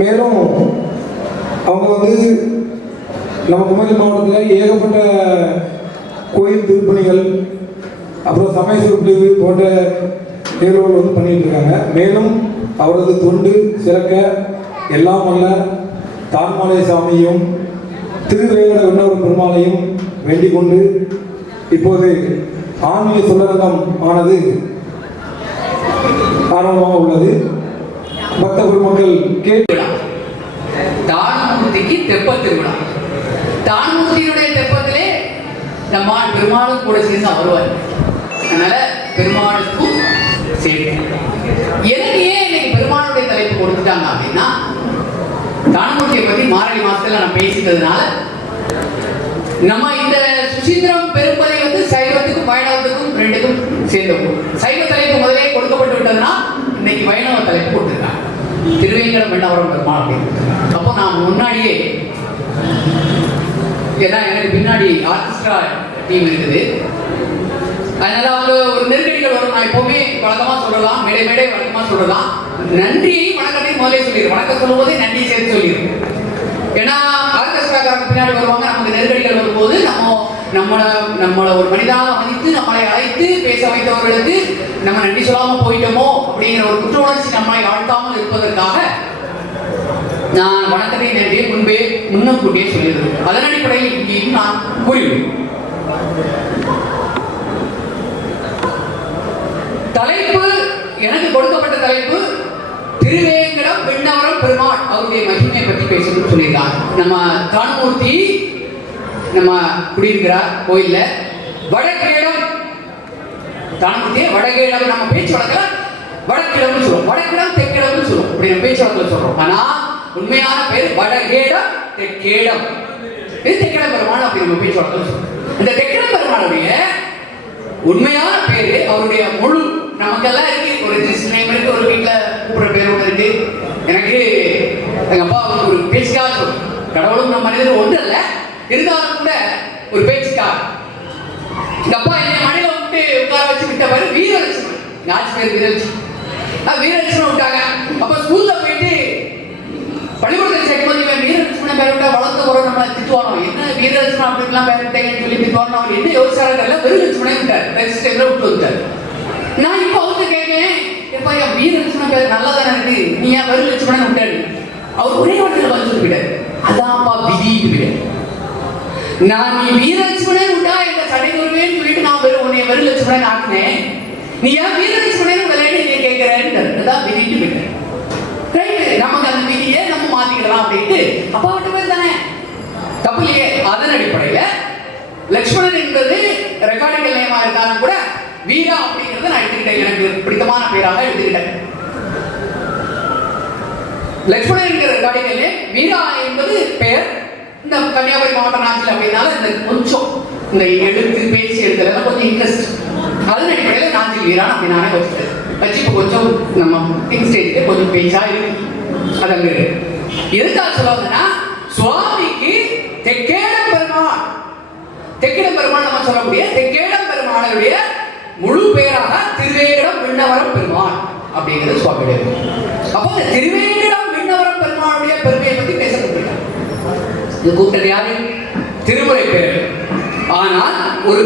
மேலும் அவங்க வந்து நம்ம குமரி மாவட்டத்தில் ஏகப்பட்ட கோயில் திருப்பணிகள் அப்புறம் சமய சொற்பொழிவு போன்ற நிகழ்வுகள் வந்து பண்ணிட்டு இருக்காங்க. மேலும் அவரது தொண்டு சிறக்க எல்லாம் வல்ல தான்மாலை சாமியையும் திருவேங்கட விண்ணவர் பெருமாளையும் வேண்டிக் கொண்டு இப்போது ஆன்மீக சொல்லரங்கம் ஆனது ஆரம்பமாக உள்ளது. பக்த பெருமக்கள் கேட்டு தான்மூர்த்திக்கு தெப்ப திருவிழா. தான்மூர்த்தியினுடைய தெப்பத்திலே நம்ம பெருமாளும் கூட சேர்ந்து வருவார். அதனால பெருமாளுக்கும் சேர்த்து எனக்கு ஏன் இன்னைக்கு பெருமாளுடைய தலைப்பு கொடுத்துட்டாங்க அப்படின்னா, தான்மூர்த்தியை பத்தி மார்கழி மாசத்துல நான் பேசிட்டதுனால நம்ம இந்த சுசீந்திரம் பெரும்பதை வந்து சைவத்துக்கும் வைணவத்துக்கும் ரெண்டுக்கும் சேர்ந்து சைவ தலைப்பு முதலே கொடுக்கப்பட்டு விட்டதுன்னா இன்னைக்கு வைணவ தலைப்பு கொடுத்துருக்காங்க. திருவேங்கடம் விண்ணவரம் பெருமாள் அப்படின்னு. அப்போ நான் முன்னாடியே, ஏன்னா எனக்கு பின்னாடி ஆர்கெஸ்ட்ரா டீம் இருக்குது, அதனால அவங்க ஒரு நெருக்கடிகள் வரும். நான் எப்பவுமே வழக்கமா சொல்லலாம், மேடை வழக்கமா சொல்லலாம், நன்றியை வணக்கத்தையும் முதலே சொல்லிடுறேன். வணக்கம் சொல்லும் போதே நன்றியை சேர்த்து சொல்லிடுறேன். ஏன்னா ஆர்கெஸ்ட்ராக்காரங்க பின்னாடி வருவாங்க, நமக்கு நெருக்கடிகள் வரும்போது நம்மளை ஒரு மனிதாக மதித்து நம்மளை அழைத்து பேச வைத்தவர்களுக்கு நம்ம நன்றி சொல்லாம போயிட்டோமோ அப்படிங்கிற ஒரு குற்ற உணர்ச்சி நம்மளை ஆழ்த்தாமல் இருப்பதற்காக நான் வணக்கத்தை நன்றியை முன்னக்கூட்டியே சொல்லிடுறேன். அதன் அடிப்படையில் இங்கேயும் நான் கூறியுள்ளேன். தலைப்பு எனக்கு கொடுக்கப்பட்ட தலைப்பு திருவேங்கடம் விண்ணவரம் பெருமாள் அவருடைய மகிமையை பற்றி பேசணும்னு சொல்லியிருக்காங்க. நம்ம தான்மூர்த்தி நம்ம குடியிருக்கிறார் கோயில்ல. வடகேடம் தான்மூர்த்தியை வடகேடம் நம்ம பேச்சு வழக்கல வடக்கிடம்னு சொல்லுவோம், வடக்கிடம் தெற்கிடம்னு சொல்லுவோம், அப்படி நம்ம பேச்சு வழக்கில் சொல்றோம். ஆனா உண்மையான பேர் வடகேடம் தெற்கேடம். இது தெற்கிடம் பெருமாள் அப்படி நம்ம பேச்சு வழக்கில் சொல்றோம். இந்த தெற்கிடம் பெருமாளுடைய உண்மையான பேரு அவருடைய முழு நமக்கெல்லாம் இருக்கு, ஒரு நேம் இருக்கு, ஒரு வீட்டுல கூப்பிடுற பேர் ஒன்று இருக்கு. எனக்கு எங்க அப்பா வந்து ஒரு பேச்சுக்காக சொல்லும், கடவுளும் நம்ம மனிதர் ஒன்று அல்ல, இருந்தாலும் கூட ஒரு பேச்சுக்காக எங்க அப்பா என்னை மணில விட்டு உட்கார வச்சு விட்டவர் வீரலட்சுமன். ஆட்சி பேர் வீரலட்சுமன். வீரலட்சுமன் விட்டாங்க. அப்ப ஸ்கூல்ல போயிட்டு பள்ளிக்கூடத்தில் சேர்க்கும்போது இவன் வீரலட்சுமனை பேர் விட்டா வளர்த்து வரும், நம்மளை திட்டுவானோ, என்ன வீரலட்சுமன் அப்படின்லாம் பேர் விட்டேங்கன்னு சொல்லி திட்டுவானோ. அவர் என்ன யோசிச்சாரல வெறுலட்சுமனே விட்டார், ரெஜிஸ்டர்ல விட்டு வந்துட்டார். நான் இப்போ அவர்கிட்ட கேட்கேன், எப்பா என் வீரலட்சுமன் பேர் நல்லா தானே இருக்கு, நீ ஏன் வெறுலட்சுமனே விட்டாரு? அவர் ஒரே வார்த்தையில் பதில் சொல்லிவிட்டார், அதான்ப்பா விதி. நான் நீ வீரலட்சுமனே விட்டா எங்க சடை வருவேன்னு சொல்லிட்டு நான் உன்னை வெறுலட்சுமனே ஆக்குனேன், நீ ஏன் வீரலட்சுமனே விடலேன்னு நீ கேட்கிறேன்னு அதான் விதிட்டு விட்டேன். ரைட்டு, நமக்கு அந்த விதியை நம்ம மாத்திக்கலாம் அப்படின்ட்டு அப்பா விட்ட பேர் தானே தப்பு இல்லையே. அதன் அடிப்படையில லட்சுமணன் என்பது ரெக்கார்டிங்கல் நேமா இருந்தாலும் கூட வீரா அப்படிங்கிறத நான் எடுத்துக்கிட்டேன், எனக்கு பிடித்தமான பேராக எடுத்துக்கிட்டேன். லட்சுமணன் என்கிற ரெக்கார்டிங்கல் நேம், வீரா என்பது பெயர். இந்த கன்னியாகுமரி மாவட்ட நாட்டில் அப்படின்னால இந்த கொஞ்சம் இந்த எழுத்து பேச்சு எழுதுறதுல கொஞ்சம் இன்ட்ரெஸ்ட், அதன் அடிப்படையில் நாஞ்சில் வீரான் அப்படி நானே வச்சுட்டேன். வச்சு இப்போ கொஞ்சம் நம்ம திங்க் ஸ்டேஜ்ல கொஞ்சம் பேச்சா இருக்கு. அதங்க எதுக்காக சொல்லுவாங்கன்னா, சுவாமிக்கு தெக்கேடம் பெருமாள் நம்ம சொல்லக்கூடிய தெக்கேடம் பெருமாளுடைய முழு பெயராக திருவேங்கடம் விண்ணவரம் பெருமாள் அப்படிங்கிறது சுவாமியுடைய. அப்போ இந்த திருவேங்கடம் விண்ணவரம் பெருமாளுடைய பெருமையை பத்தி பேசப்பட்டிருக்காங்க. இது கூப்பிட்டது யாரு? திருமுறை பேர். ஆனால் ஒரு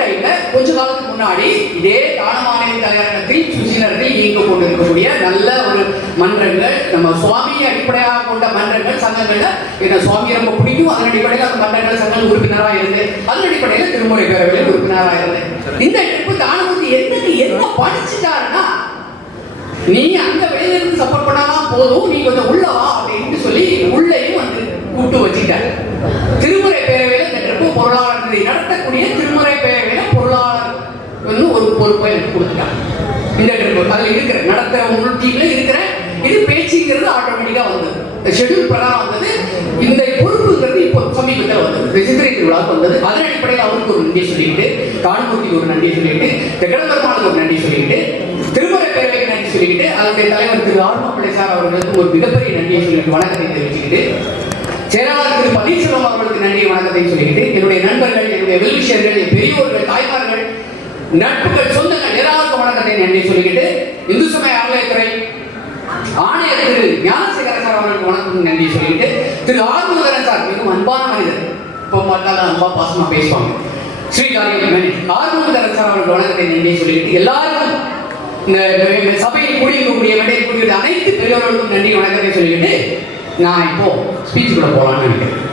டைம்ல கொஞ்ச காலத்துக்கு முன்னாடி இதே தானமாலை தலையரங்கத்தில் சுசீலர்கள் இயங்க கொண்டிருக்கக்கூடிய நல்ல ஒரு மன்றங்கள், நம்ம சுவாமியை அடிப்படையாக கொண்ட மன்றங்கள் சங்கங்கள்ல என்ன சுவாமி ரொம்ப பிடிக்கும், அதன் அடிப்படையில் அந்த மன்றங்கள் சங்கம் உறுப்பினராக இருந்து அதன் அடிப்படையில் திருமுறை பேரவையில் உறுப்பினராக இருந்து இந்த ட்ரிப்பு தானமூர்த்தி என்ன படிச்சுட்டாருன்னா, நீ அந்த வெளியிலிருந்து சப்போர்ட் பண்ணாதான் போதும், நீ கொஞ்சம் உள்ளவா அப்படின்னு சொல்லி உள்ளேயும் வந்து கூட்டு வச்சுட்டாரு. திருமுறை பேரவையில் இந்த ட்ரிப்பு பொருளாளர் நடத்தக்கூடிய திருமுறை பேரவையில பொருளாளர் ஒரு பொறுப்பை எனக்கு கொடுத்துட்டாங்க. இந்த ட்ரிப்பு அதில் இருக்கிற நடத்த உங்கள் டீம்ல இருக்கிற இது பேச்சுங்கிறது ஆட்டோமேட்டிக்கா வந்தது, ஷெட்யூல் பிரகாரம் வந்தது. இந்த பொறுப்புங்கிறது இப்போ சமீபத்தில் வந்தது, சித்திரை திருவிழாவுக்கு வந்தது. அதன் அடிப்படையில் அவருக்கு ஒரு நன்றி சொல்லிட்டு, தான்மூர்த்திக்கு ஒரு நன்றி சொல்லிட்டு, தெக்கடம்பெருமாளுக்கு ஒரு நன்றி சொல்லிட்டு, திருமுறை பேரவைக்கு நன்றி சொல்லிட்டு, அதனுடைய தலைவர் திரு ஆர்மப்பிள்ளை சார் அவர்களுக்கு ஒரு மிகப்பெரிய நன்றியை சொல்லிட்டு வணக்கத்தை தெரிவிச்சுக்கிட்டு, செயலாளர் திரு பன்னீர்செல்வம் அவர்களுக்கு நன்றி வணக்கத்தை சொல்லிக்கிட்டு, என்னுடைய நண்பர்கள், என்னுடைய வெல்விஷர்கள், பெரியோர்கள், தாய்மார்கள், நட்புகள், சொந்தங்கள் எல்லாருக்கும் வணக்கத்தை நன்றி சொல்லிக்கிட்டு, இந்து சமய அறநிலையத்துறை ஆணையர் திரு ஞானசேகரன் சார் அவர்களுக்கு வணக்கம் நன்றி சொல்லிட்டு, திரு ஆறுமுகன் சார் மிகவும் அன்பான மனிதர், இப்போ பார்த்தாலும் அன்பா பாசமா பேசுவாங்க. ஸ்ரீகாரியம் ஆறுமுகன் சார் அவர்களுக்கு வணக்கத்தை நன்றி சொல்லிட்டு, எல்லாருக்கும் இந்த சபையில் கூடியிருக்கக்கூடிய மேடையில் கூடிய அனைத்து பெரியவர்களுக்கும் நன்றி வணக்கத்தை சொல்லிட்டு நான் இப்போ ஸ்பீச்சுக்குள்ள போகலான்னு நினைக்கிறேன்.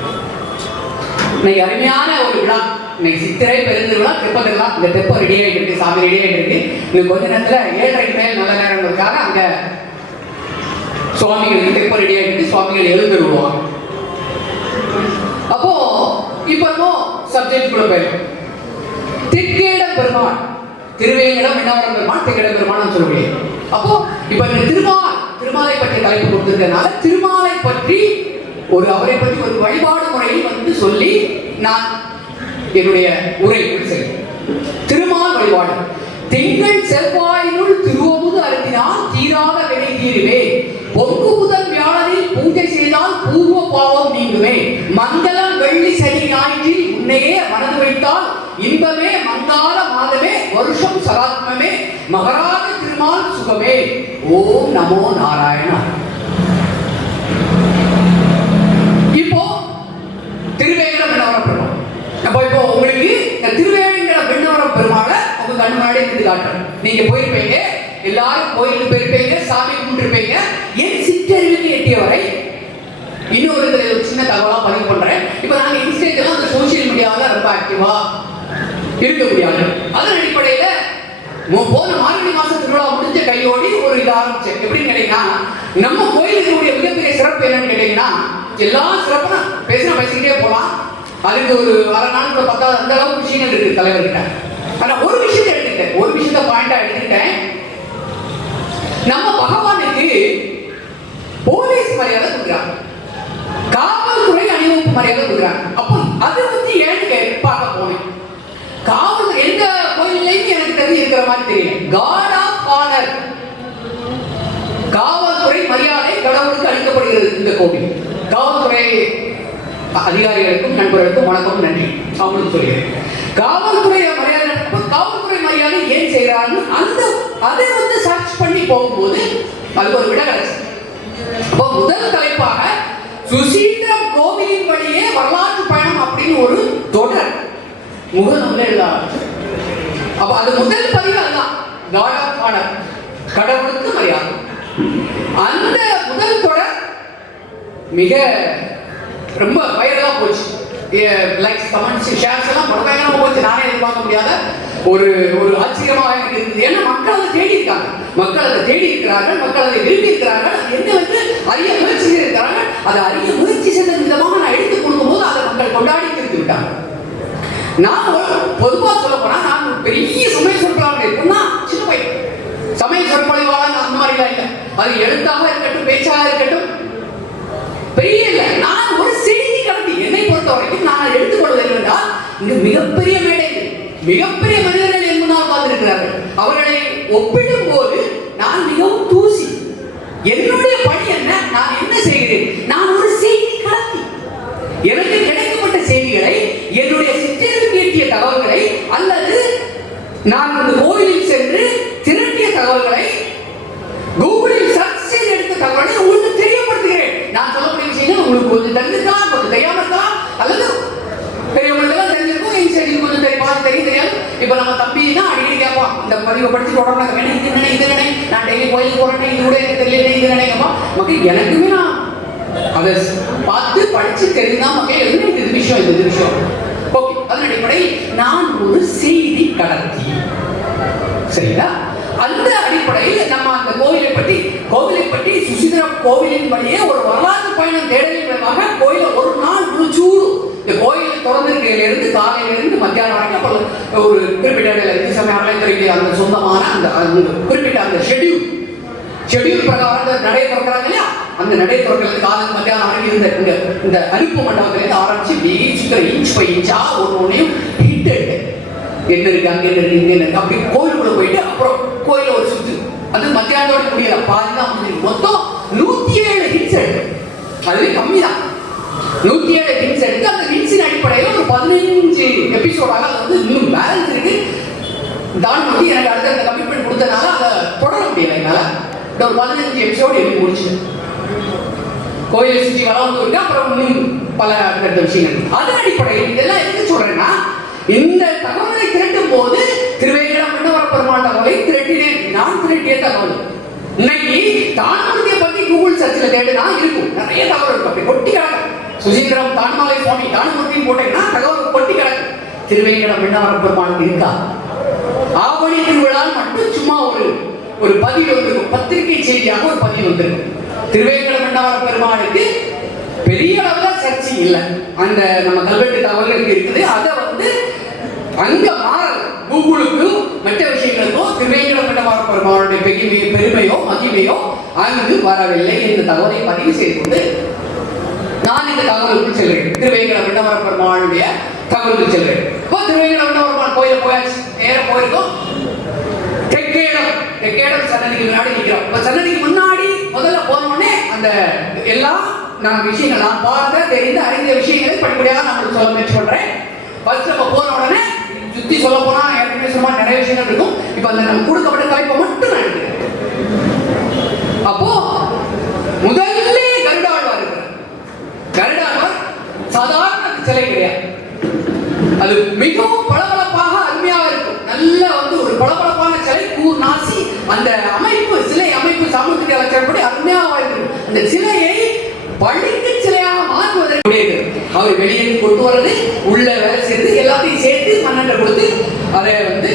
இன்னைக்கு அருமையான ஒரு விழா, இன்னைக்கு சித்திரை பெருந்திருவிழா, தெப்ப திருவிழா. இந்த தெப்பம் ரெடி ஆகிட்டு இருக்கு, சாமி ரெடி ஆகிட்டு இருக்கு. இன்னும் கொஞ்ச நேரத்தில் 7:30 மேல் நல்ல நேரங்களுக்காக அங்க சுவாமிகளுக்கு தெப்பம் ரெடி ஆகிட்டு சுவாமிகள் எழுந்து விடுவாங்க. அப்போ இப்போ சப்ஜெக்ட் குள்ள போயிடும். தெற்கேடம் பெருமாள், திருவேங்கடம் விண்ணவரம் பெருமாள், தெற்கேடம் பெருமாள் சொல்லுவேன். அப்போ இப்ப இந்த திருமாலை பற்றி தலைப்பு கொடுத்திருக்கனால திருமாலை பற்றி அவரை பற்றி ஒரு வழிபாடு முறையில் வந்து சொல்லி நான் என்னுடைய உரை செய்வேன். திருமால் வழிபாடு. திங்கள் செவ்வாயினுள் திருவமுது அருந்தினால் தீராத வினை தீருவே. பொங்கு முதல் வியாழனில் பூஜை செய்தால் பூர்வ பாவம் நீங்குமே. மங்களம் வெள்ளி சனி ஞாயிற்றில் உன்னையே மனது வைத்தால் இன்பமே மங்கார மாதமே வருஷம் சராத்மமே மகராஜ திருமால் சுகமே. ஓம் நமோ நாராயணா. இப்போ திருவேங்கட விண்ணவரம் பெருமாள். அப்போ உங்களுக்கு இந்த திருவேங்கட விண்ணவரம் பெருமாளை உங்க கண்ணு முன்னாடி இருந்து காட்டுறேன். நீங்க போயிருப்பீங்க, எல்லாரும் கோயிலுக்கு போயிருப்பீங்க, சாமி கும்பிட்டுருப்பீங்க. என் சிற்றறிவுக்கு எட்டிய வரை இன்னொரு சின்ன தகவலா பதிவு பண்றேன். இப்போ நாங்க இன்ஸ்டாகிராம் அந்த சோசியல் மீடியாவில் ரொம்ப ஆக்டிவா இருக்க முடியாது. அதன் அடிப்படையில போன மார்கழி மாசம் திருவிழா முடிஞ்ச கையோடி ஒரு இது ஆரம்பிச்சேன். எப்படின்னு கேட்டீங்கன்னா, நம்ம கோயிலுடைய மிகப்பெரிய சிறப்பு என்னன்னு கேட்டீங்கன்னா, எல்லா சிறப்பும் பேசிக்கிட்டே போலாம். அதுக்கு ஒரு அரை நாளுக்கு 10 அந்த அளவுக்கு விஷயங்கள் இருக்கு தலைவர்கிட்ட. ஆனா ஒரு விஷயத்தை எடுத்துக்கிட்டேன், ஒரு விஷயத்த பாயிண்டா எடுத்துக்கிட்டேன். நம்ம பகவானுக்கு போலீஸ் மரியாதை கொடுக்குறாங்க, காவல்துறை அணிவகுப்பு மரியாதை கொடுக்குறாங்க. அப்போ அதை பத்தி ஏன்னு பார்க்க போனேன். காவல் எந்த கோயிலையும் எனக்கு தெரிஞ்சு இருக்கிற மாதிரி தெரியல. காட் ஆஃப் ஆனர், காவல்துறை மரியாதை கடவுளுக்கு அளிக்கப்படுகிறது இந்த கோவில். காவல்துறை அதிகாரிகளுக்கும் நண்பர்களுக்கும் வணக்கம் நன்றி அவங்களுக்கு சொல்லுகிறேன். காவல்துறை மரியாதை, காவல்துறை மரியாதை ஏன் செய்யறாங்க அதை வந்து சர்ச் பண்ணி போகும்போது அது ஒரு விட கிடைச்சு. அப்போ முதல் தலைப்பாக சுசீந்திரம் கோவிலின் வழியே வரலாற்று பயணம் அப்படின்னு ஒரு தொடர் முகநூல்ல எழுதாங்க. அப்ப அது முதல் பதிவு அதுதான், காட் ஆஃப் ஆனர், கடவுளுக்கு மரியாதை. அந்த முதல் தொடர் மிக ரொம்ப வைரலா போச்சு. லைக்ஸ், கமெண்ட்ஸ், ஷேர்ஸ் எல்லாம் பயங்கரமா போச்சு. நானே எதிர்பார்க்க முடியாத ஒரு ஆச்சரியமாக எனக்கு இருந்தது. ஏன்னா மக்கள் அதை தேடி இருக்காங்க, மக்கள் அதை தேடி இருக்கிறார்கள், மக்கள் அதை விரும்பி இருக்கிறார்கள். என்ன வந்து அறிய முயற்சி செய்திருக்கிறார்கள். அதை அறிய முயற்சி செய்த விதமாக நான் எடுத்துக் கொடுக்கும் போது அதை மக்கள் கொண்டாடி திருத்தி விட்டாங்க. நான் பொதுவா சொல்ல போனா, நான் பெரிய சமய சொற்பொழிவாளர் சின்ன பையன், சமய சொற்பொழிவாளர் அந்த மாதிரி எல்லாம் இல்லை. அது எழுத்தாக இருக்கட்டும், பேச்சாக இருக்கட்டும், பெரிய இல்லை. நான் ஒரு செய்தி கடத்தி, என்னை பொறுத்த வரைக்கும் நான் எடுத்துக்கொள்வது என்னென்றால், இங்கு மிகப்பெரிய மேடைகள், மிகப்பெரிய மனிதர்கள் என் முன்னால் பார்த்திருக்கிறார்கள். அவர்களை ஒப்பிடும் போது நான் மிகவும் தூசி. என்னுடைய பணி என்ன? நான் என்ன செய்கிறேன்? நான் ஒரு செய்தி கடத்தி. எனக்கு கிடைக்கப்பட்ட செய்திகளை, என்னுடைய சிற்றறிவுக்கு எட்டிய தகவல்களை, அல்லது நான் அந்த கோவிலில் சென்று திரட்டிய தகவல்களை, கூகுளில் சர்ச் செய்து எடுத்த தகவல்களை உங்களுக்கு தெரியப்படுத்துகிறேன். நான் சொல்லக்கூடிய விஷயங்கள் உங்களுக்கு கொஞ்சம் தெரிஞ்சிருக்கலாம், கொஞ்சம் தெரியாம இருக்கலாம், அல்லது பெரியவங்களுக்கு தெரிஞ்சிருக்கும், என் சைடு கொஞ்சம் தெரியாது. இப்ப நம்ம தம்பி தான் அடிக்கடி கேட்பான், இந்த பதிவை படிச்சு தொடர்ந்து இது நினை, நான் டெய்லி கோயிலுக்கு போறேன், இது கூட எனக்கு தெரியல, இது நினைக்கப்பா மக்கள். எனக்குமே நான் அதை பார்த்து படிச்சு தெரிஞ்சுதான் மக்கள் எழுதுன இது விஷயம். ஓகே, அதன் அடிப்படையில் நான் ஒரு செய்தி கடத்தி, சரிங்களா? அந்த அடிப்படையில் நம்ம அந்த கோவிலை பற்றி சுசீந்திரம் கோவிலின் வழியே ஒரு வரலாற்று பயணம் தேடலின் மூலமாக கோயிலை ஒரு நாள் முழுச்சூடு இந்த கோயில் திறந்திருக்கையிலிருந்து காலையிலிருந்து மத்தியானம் வரைக்கும் ஒரு குறிப்பிட்ட சமயம் அந்த சொந்தமான அந்த குறிப்பிட்ட அந்த ஷெட்யூல் பிரகாரம் நடை திறக்கிறாங்க இல்லையா, அந்த நடை திறக்கிறது காலையில் மத்தியானம் வரைக்கும் இந்த அனுப்பு மண்டபத்திலேருந்து ஆரம்பிச்சு இன்ச் பை இன்ச்சா ஒன்றையும் ஹிட் என்ன இருக்கு, அங்க என்ன இருக்கு, இங்க இருக்கு, அப்படி கோயிலுக்குள்ள போயிட்டு அப்புறம் கோயில ஒரு சுத்து. அது மத்தியானத்தோட முடியல, பாதிதான் முடிஞ்சு. மொத்தம் 107 ஹிட்ஸ் எடுத்து, அதுவே கம்மி தான். 107 ஹிட்ஸ் எடுத்து அந்த ஹிட்ஸின் அடிப்படையில் ஒரு 15 எபிசோடாக அது வந்து இன்னும் பேலன்ஸ் இருக்கு. தான் வந்து எனக்கு அடுத்த கமிட்மெண்ட் கொடுத்தனால அதை தொடர முடியல என்னால. ஒரு 15 எபிசோடு எழுதி முடிச்சு கோயிலை சுற்றி வளர்ந்து இருக்கு. அப்புறம் இன்னும் பல அடுத்த விஷயங்கள். அதன் அடிப்படையில் இதெல்லாம் எதுக்கு சொல்றேன்னா, இந்த தகவலை திரட்டும் போது திருவேங்கடம் விண்ணவர பெருமாள் தகவலை திரட்டினேன். நான் திரட்டிய தகவல் இன்னைக்கு தான்மூர்த்தியை பத்தி கூகுள் சர்ச்சில் தேடினா இருக்கும், நிறைய தகவல் இருக்கும். அப்படி கொட்டி கிடக்கு. சுசீந்திரம் தான்மாலை சுவாமி தான்மூர்த்தின்னு போட்டீங்கன்னா தகவல் கொட்டி கிடக்கு. திருவேங்கடம் விண்ணவர பெருமாளுக்கு இருக்கா? ஆவணி திருவிழால் மட்டும் சும்மா ஒரு பதிவு வந்திருக்கும், பத்திரிகை செய்தியாக ஒரு பதிவு வந்திருக்கும். திருவேங்கடம் விண்ணவர பெருமாளுக்கு பெரிய அளவுல சர்ச்சை இல்லை. அந்த நம்ம கல்வெட்டு தகவல்களுக்கு இருக்குது. அதை வந்து அங்க மாறல. கூகுளுக்கும் மற்ற விஷயங்களுக்கும் திருவேங்கடம் விண்ணவர பெருமாளுடைய பெருமையோ மகிமையோ அங்கு வரவில்லை என்ற தகவலை பதிவு செய்து கொண்டு நான் இந்த தகவலுக்கு செல்கிறேன். திருவேங்கடம் விண்ணவர பெருமாளுடைய தகவலுக்கு செல்கிறேன். இப்போ திருவேங்கடம் விண்ணவர பெருமாள் கோயில போயாச்சு, நேரம் போயிருக்கோம். தெக்கேடம் சன்னதிக்கு முன்னாடி நிற்கிறோம். இப்போ சன்னதிக்கு முன்னாடி முதல்ல போனோடனே அந்த எல்லா நான் விஷயங்கள் நான் பார்த்த தெரிந்த அறிந்த விஷயங்களை படிப்படியாக நான் சொல்ல முயற்சி பண்றேன். ஃபர்ஸ்ட் நம்ம போன உடனே சுத்தி சொல்ல போனா ஏற்கனவே சும்மா நிறைய விஷயங்கள் இருக்கும். இப்போ அந்த நம்ம கொடுக்கப்பட்ட தலைப்பை மட்டும் நான் எடுக்கிறேன். அப்போ முதல்ல கருடாழ்வார் இருக்கிறார். கருடாழ்வார் சாதாரண சிலை கிடையாது. அது மிகவும் பளபளப்பாக அருமையாக இருக்கும். நல்ல வந்து ஒரு பளபளப்பான சிலை, கூர் நாசி, அந்த அமைப்பு சிலை அமைப்பு சாமுத்திரிக லட்சணப்படி அருமையாக இருக்கும். அந்த சிலையை பளிங்கு சிலையாக மாற்றுவதற்கு அவர் வெளியே கொண்டு வர்றது, உள்ள வேலை செய்து எல்லாத்தையும் சேர்த்து மன்னன் கொடுத்து அதை வந்து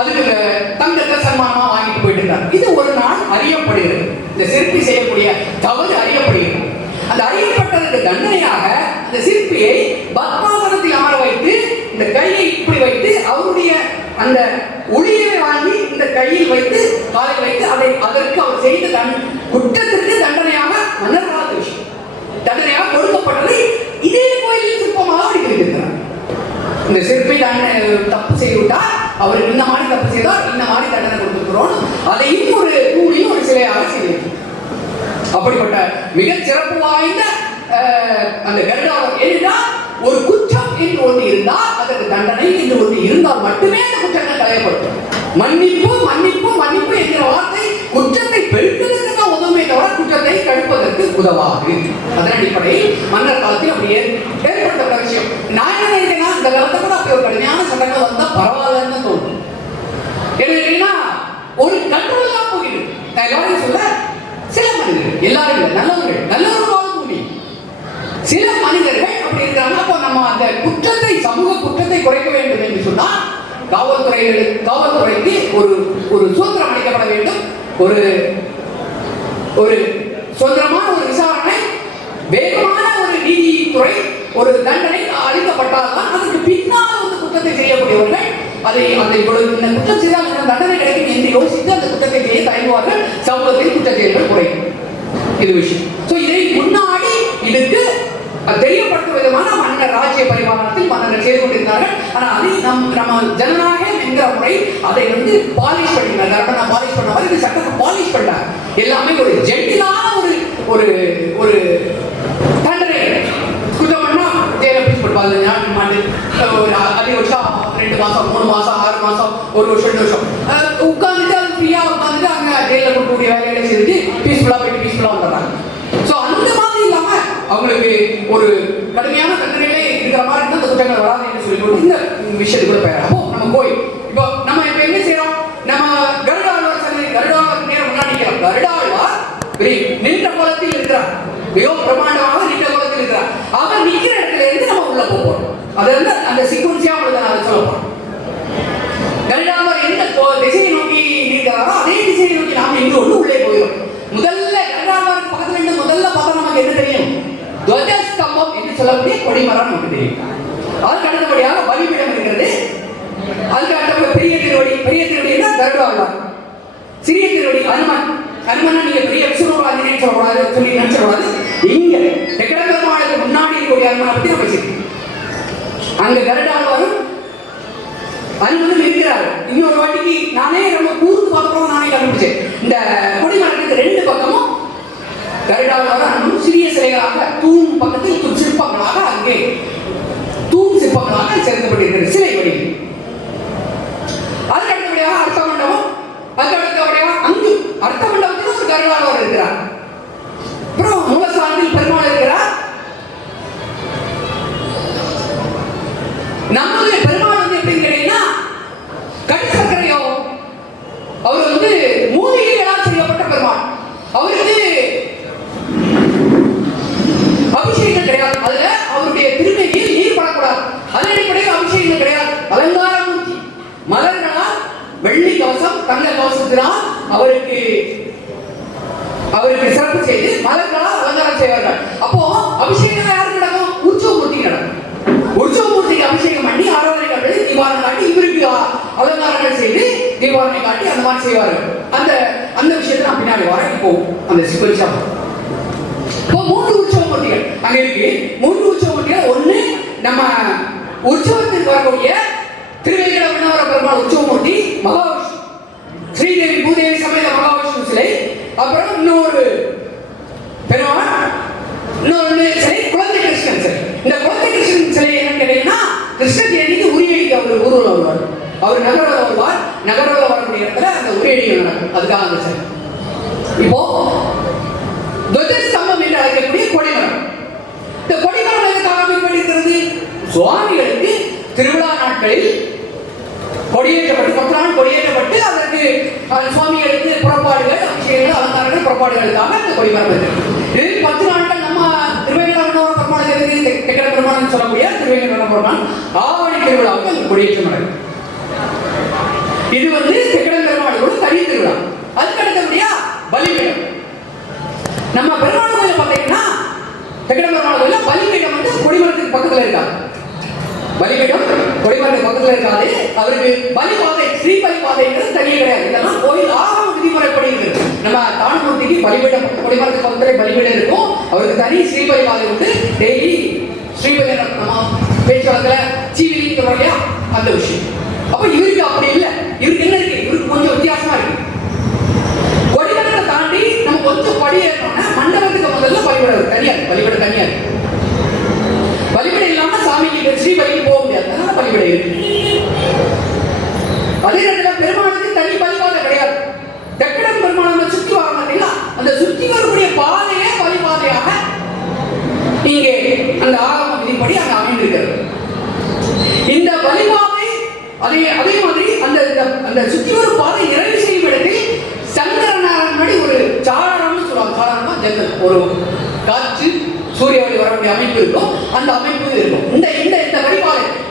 அதுக்கு தங்கத்தை சன்மானமா வாங்கிட்டு போயிட்டு இருக்கார். இது ஒரு நாள் அறியப்படுகிறது. இந்த சிற்பி செய்யக்கூடிய தவறு அறியப்படுகிறது. அந்த அறியப்பட்டதற்கு தண்டனையாக அந்த சிற்பியை பத்மாசனத்தில் அமர வைத்து இந்த கையை இப்படி வைத்து அவருடைய அந்த ஒளியை வாங்கி இந்த கையில் வைத்து காலில் வைத்து அதற்கு அவர் செய்த குற்றத்திற்கு தண்டனையாக மன்னர் காலத்து விஷயம் தண்டனையாக கொடுக்கப்பட்டது. இதே கோயிலில் சிற்பமாக அடிக்கிறார். இந்த சிற்பி தப்பு செய்துவிட்டார், அவர் இந்த மாதிரி தப்பு செய்தார், இந்த மாதிரி தண்டனை கொடுத்திருக்கிறோம். அதையும் ஒரு தூணில் ஒரு சிலையாக செய்திருக்கிறார். அப்படிப்பட்ட மிக சிறப்பு வாய்ந்த அந்த கருடாளர் என்றால் ஒரு குற்றம் என்று ஒன்று இருந்தால் அதற்கு தண்டனை என்று ஒன்று இருந்தால் மட்டுமே அந்த குற்றங்கள் களையப்படும். மன்னிப்பு மன்னிப்பு மன்னிப்பு என்கிற வார்த்தை குற்றத்தை பெருக்குவதற்கு தான் உதவுமே தவிர குற்றத்தை தடுப்பதற்கு உதவாது. அதன் அடிப்படையில் மன்னர் காலத்தில் அப்படி ஏற்படுத்தப்பட்ட விஷயம். நான் என்ன நினைக்கிறேன்னா, இந்த காலத்தை கூட அப்படி ஒரு கடுமையான சட்டங்கள் வந்தால் பரவாயில்லன்னு தோணும். என்ன ஒரு கண்ட்ரோல் தான் போகிறது. எல்லாரும் சொல்ல சில மனிதர்கள், எல்லாரும் இல்லை, நல்லவர்கள் வாழ முடியும். சில மனிதர்கள் அப்படி இருக்கிறாங்க. அப்போ நம்ம அந்த குற்றத்தை சமூக குற்றத்தை குறைக்க வேண்டும் என்று சொன்னால் காவல்துறைக்கு ஒரு சுதந்திரம் அளிக்கப்பட வேண்டும். ஒரு சுதந்திரமான ஒரு விசாரணை, வேகமான ஒரு நீதித்துறை, ஒரு தண்டனை அளிக்கப்பட்டால்தான் அதற்கு பின்னால் வந்து குற்றத்தை செய்யக்கூடியவர்கள் அதை அந்த இந்த குற்றம் செய்தால் தண்டனை கிடைக்கும் என்று யோசித்து அந்த குற்றத்தை செய்ய தயங்குவார்கள். சமூகத்தில் குற்ற செயல்கள் குறையும். இது விஷயம். இதை முன்னாடி இதுக்கு தெரியப்படுத்தும் விதமான மன்னர் ராஜ்ய பரிமாணத்தில் மன்னர்கள் செய்து கொண்டிருந்தார்கள். ஆனால் அதை நம்ம ஜனநாயகம் என்கிற முறை அதை வந்து பாலிஷ் பண்ணினார். பாலிஷ் பண்ண மாதிரி இந்த சட்டத்தை பாலிஷ் பண்ணார். எல்லாமே ஒரு ஜென்டிலான ஒரு தண்டனை. குற்றம் பண்ணா ஜெயில பிடிச்சு போட்டு 15 நாள் அதிகபட்சம் 2 மாசம் 3 மாசம் 6 மாசம் 1 வருஷம் 2 வருஷம் உட்கார்ந்துட்டு அது ஃப்ரீயா உட்கார்ந்துட்டு அங்க ஜெயில கொடுக்கக்கூடிய வேலைகளை செஞ்சுட்டு பீஸ்ஃபுல்லா போயிட்டு பீஸ்ஃபுல்லா வந்துடுறாங்க. அந்த மாதிரி இல்லாம அவங்களுக்கு ஒரு கடுமையான தண்டனைகளே இருக்கிற மாதிரி இருந்தால் அந்த குற்றங்கள் வராது என்று சொல்லி இந்த விஷயத்துக்குள்ள போயிடும். அப்போ நம்ம நம்ம இப்ப என்ன செய்யறோம்? நம்ம கருடாழ்வார் கருடாழ்வார் நேரம் முன்னாடி நிற்கிறோம். கருடாழ்வார் நின்ற கோலத்தில் இருக்கிறார். மிகவும் பிரமாண்டமாக நின்ற கோலத்தில் இருக்கிறார். அவர் நிற்கிற இடத்துல இருந்து நம்ம உள்ள போறோம். அது வந்து அந்த சீக்வன்ஸியா உங்களுக்கு நான் சொல்ல போறோம். கருடாழ்வார் எந்த திசையை நோக்கி நிற்கிறாரோ அதே திசையை நோக்கி நாம் இன்று ஒன்று உள்ளே போகிறோம். முதல்ல கருடாழ்வாருக்கு பக்கத்துல இருந்து முதல்ல பார்த்தா நமக்கு என்ன தெரியும்? துவஜஸ்தம்பம் என்று சொல்லக்கூடிய கொடிமரம் நமக்கு தெரியும். அதுக்கு அடுத்தபடியாக பலிபீடம் இருக்கிறது. அதுக்கு அடுத்த பெரிய திருவடி தான் கருடாழ்வார். சிறிய திருவடி ஹனுமன் நீங்க பெரிய விஷ்ணுவாதினு சொல்லக்கூடாது, சொல்லி நினைச்சக்கூடாது. இங்க பெருமாளுக்கு முன்னாடி இருக்கக்கூடிய ஹனுமனை பத்தி நம்ம பேசிக்கிறோம். அங்க கருடாழ்வாரும் ஹனுமனும் இருக்கிறார். இன்னொரு வாட்டிக்கு நானே ரொம்ப கூர்ந்து பார்க்கிறோம், நானே கண்டுபிடிச்சேன். இந்த கொடிமரத்துக்கு 2 பக்கமும் கருடாழ்வாரும் சிறிய சிலைகளாக தூண் பக்கத்தில் சிற்பங்களாக அங்கே தூண் சிற்பங்களாக சேர்க்கப்பட்டிருக்கிறது சிலை வடிவில். அதுக்கு அடுத்தபடியாக அர்த்த மண்டபம், அதுக்கு அடுத்தபடியாக அங்கு அர்த்த மண்டபம் தங்க கவசத்தினால் அவருக்கு சிறப்பு செய்து மலர்களால் அலங்காரம் செய்வார்கள். அப்போ அபிஷேகம் யாருக்கு நடக்கும்? உற்சவமூர்த்தி நடக்கும். உற்சவமூர்த்திக்கு அபிஷேகம் பண்ணி ஆராதனை காட்டி தீபாவளி காட்டி இவருக்கு அலங்காரங்கள் செய்து தீபாவளி காட்டி அந்த மாதிரி செய்வார்கள். அந்த விஷயத்தை நான் பின்னாடி வரேன். இப்போ அந்த சிவச்சா இப்போ 3 உற்சவமூர்த்திகள் அங்க இருக்கு. 3 உற்சவமூர்த்திகள். ஒண்ணு நம்ம உற்சவத்துக்கு வரக்கூடிய திருவேங்கட விண்ணவர பெருமாள் உற்சவமூர்த்தி, மகாவிஷ்ணு ஸ்ரீதேவி பூதேவி சமேத மகாவிஷ்ணு சிலை. அப்புறம் இன்னொரு பெருமாள், இன்னொரு சிலை குழந்தை கிருஷ்ணன் சிலை. இந்த குழந்தை கிருஷ்ணன் சிலை என்ன கேட்டீங்கன்னா கிருஷ்ண ஜெயந்திக்கு உரியடிக்கு அவர் ஊர்வலம் வருவார். அவர் நகரில் வருவார். நகரில் வரக்கூடிய இடத்துல அந்த உரியடிகள் நடக்கும். அதுக்காக அந்த சிலை. இப்போ துவஜஸ்தம்பம் என்று அழைக்கக்கூடிய கொடிமரம். இந்த கொடிமரம் எதுக்காக அமைக்கப்பட்டிருக்கிறது? சுவாமிகளுக்கு திருவிழா நாட்களில் கொடியேற்றப்பட்டு 10 நாள் கொடியேற்றப்பட்டு அதற்கு சுவாமிகளுக்கு புறப்பாடுகள், அபிஷேகங்கள், அலங்காரங்கள், புறப்பாடுகளுக்காக இந்த கொடிமரம் இருக்கு. இது 10 நாட்கள் நம்ம திருவேங்கட பெருமாள் இருக்கு. தெக்கட பெருமாள் சொல்லக்கூடிய திருவேங்கட பெருமாள் ஆவணி திருவிழாவுக்கு அந்த கொடியேற்றம் நடக்கும். இது தெக்கட பெருமாளோட தனி திருவிழா. அதுக்கு அடுத்தபடியா பலிபீடம். நம்ம பெருமாள் கோயில் பார்த்தீங்கன்னா தெக்கட பெருமாள் கோயில பலிபீடம் கொடிமரத்துக்கு பக்கத்துல இருக்காங்க. பலிபீடம் கொடிமரத்துக்கு பக்கத்துல இருக்காது. அவருக்கு பலிபாதை, ஸ்ரீ பலிபாதைங்கிறது தனியே கிடையாது. இதெல்லாம் கோயில் ஆகம விதிமுறைப்படி இருக்கு. நம்ம தானுமூர்த்திக்கு பலிபீடம் கொடிமரத்துக்கு பக்கத்துல பலிபீடம் இருக்கும். அவருக்கு தனி ஸ்ரீ பலிபாதை உண்டு. டெய்லி ஸ்ரீபலி நம்ம பேச்சு வழக்குல சீவிலிங்க வரையா அந்த விஷயம். அப்ப இவருக்கு அப்படி இல்லை. இவருக்கு என்ன இருக்கு? இவருக்கு கொஞ்சம் வித்தியாசமா இருக்கு. கொடிமரத்தை தாண்டி நம்ம கொஞ்சம் படி ஏறணும்னா மண்டபத்துக்கு முதல்ல பலிபீடம் தனியாது. பலிபீடம் தனியாது. பலிபீடம் இல்லாம சாமிக்கு ஸ்ரீபலிக்கு போக முடியாது. அதனால பலிபீடம் இருக்கு. அதே நேரத்துல பெருமாளுக்கு தனி பலிபாதை கிடையாது. தெக்கடம் பெருமாள் சுற்றி வர மாட்டீங்களா? அந்த சுற்றி வரக்கூடிய பாதையே பலிபாதையாக இங்கே அந்த ஆகம விதிப்படி அங்க அமைந்திருக்கிறது. இந்த பலிபாதை அதே மாதிரி அந்த சுற்றி வரும் பாதை நிறைவு செய்யும் இடத்தில் சங்கரநாராயண ஒரு சாளரம்னு சொல்லுவாங்க. சாளரமா ஜன்னல், ஒரு காற்று சூரிய ஒளி வரக்கூடிய அமைப்பு இருக்கும். அந்த அமைப்பு இருக்கும்.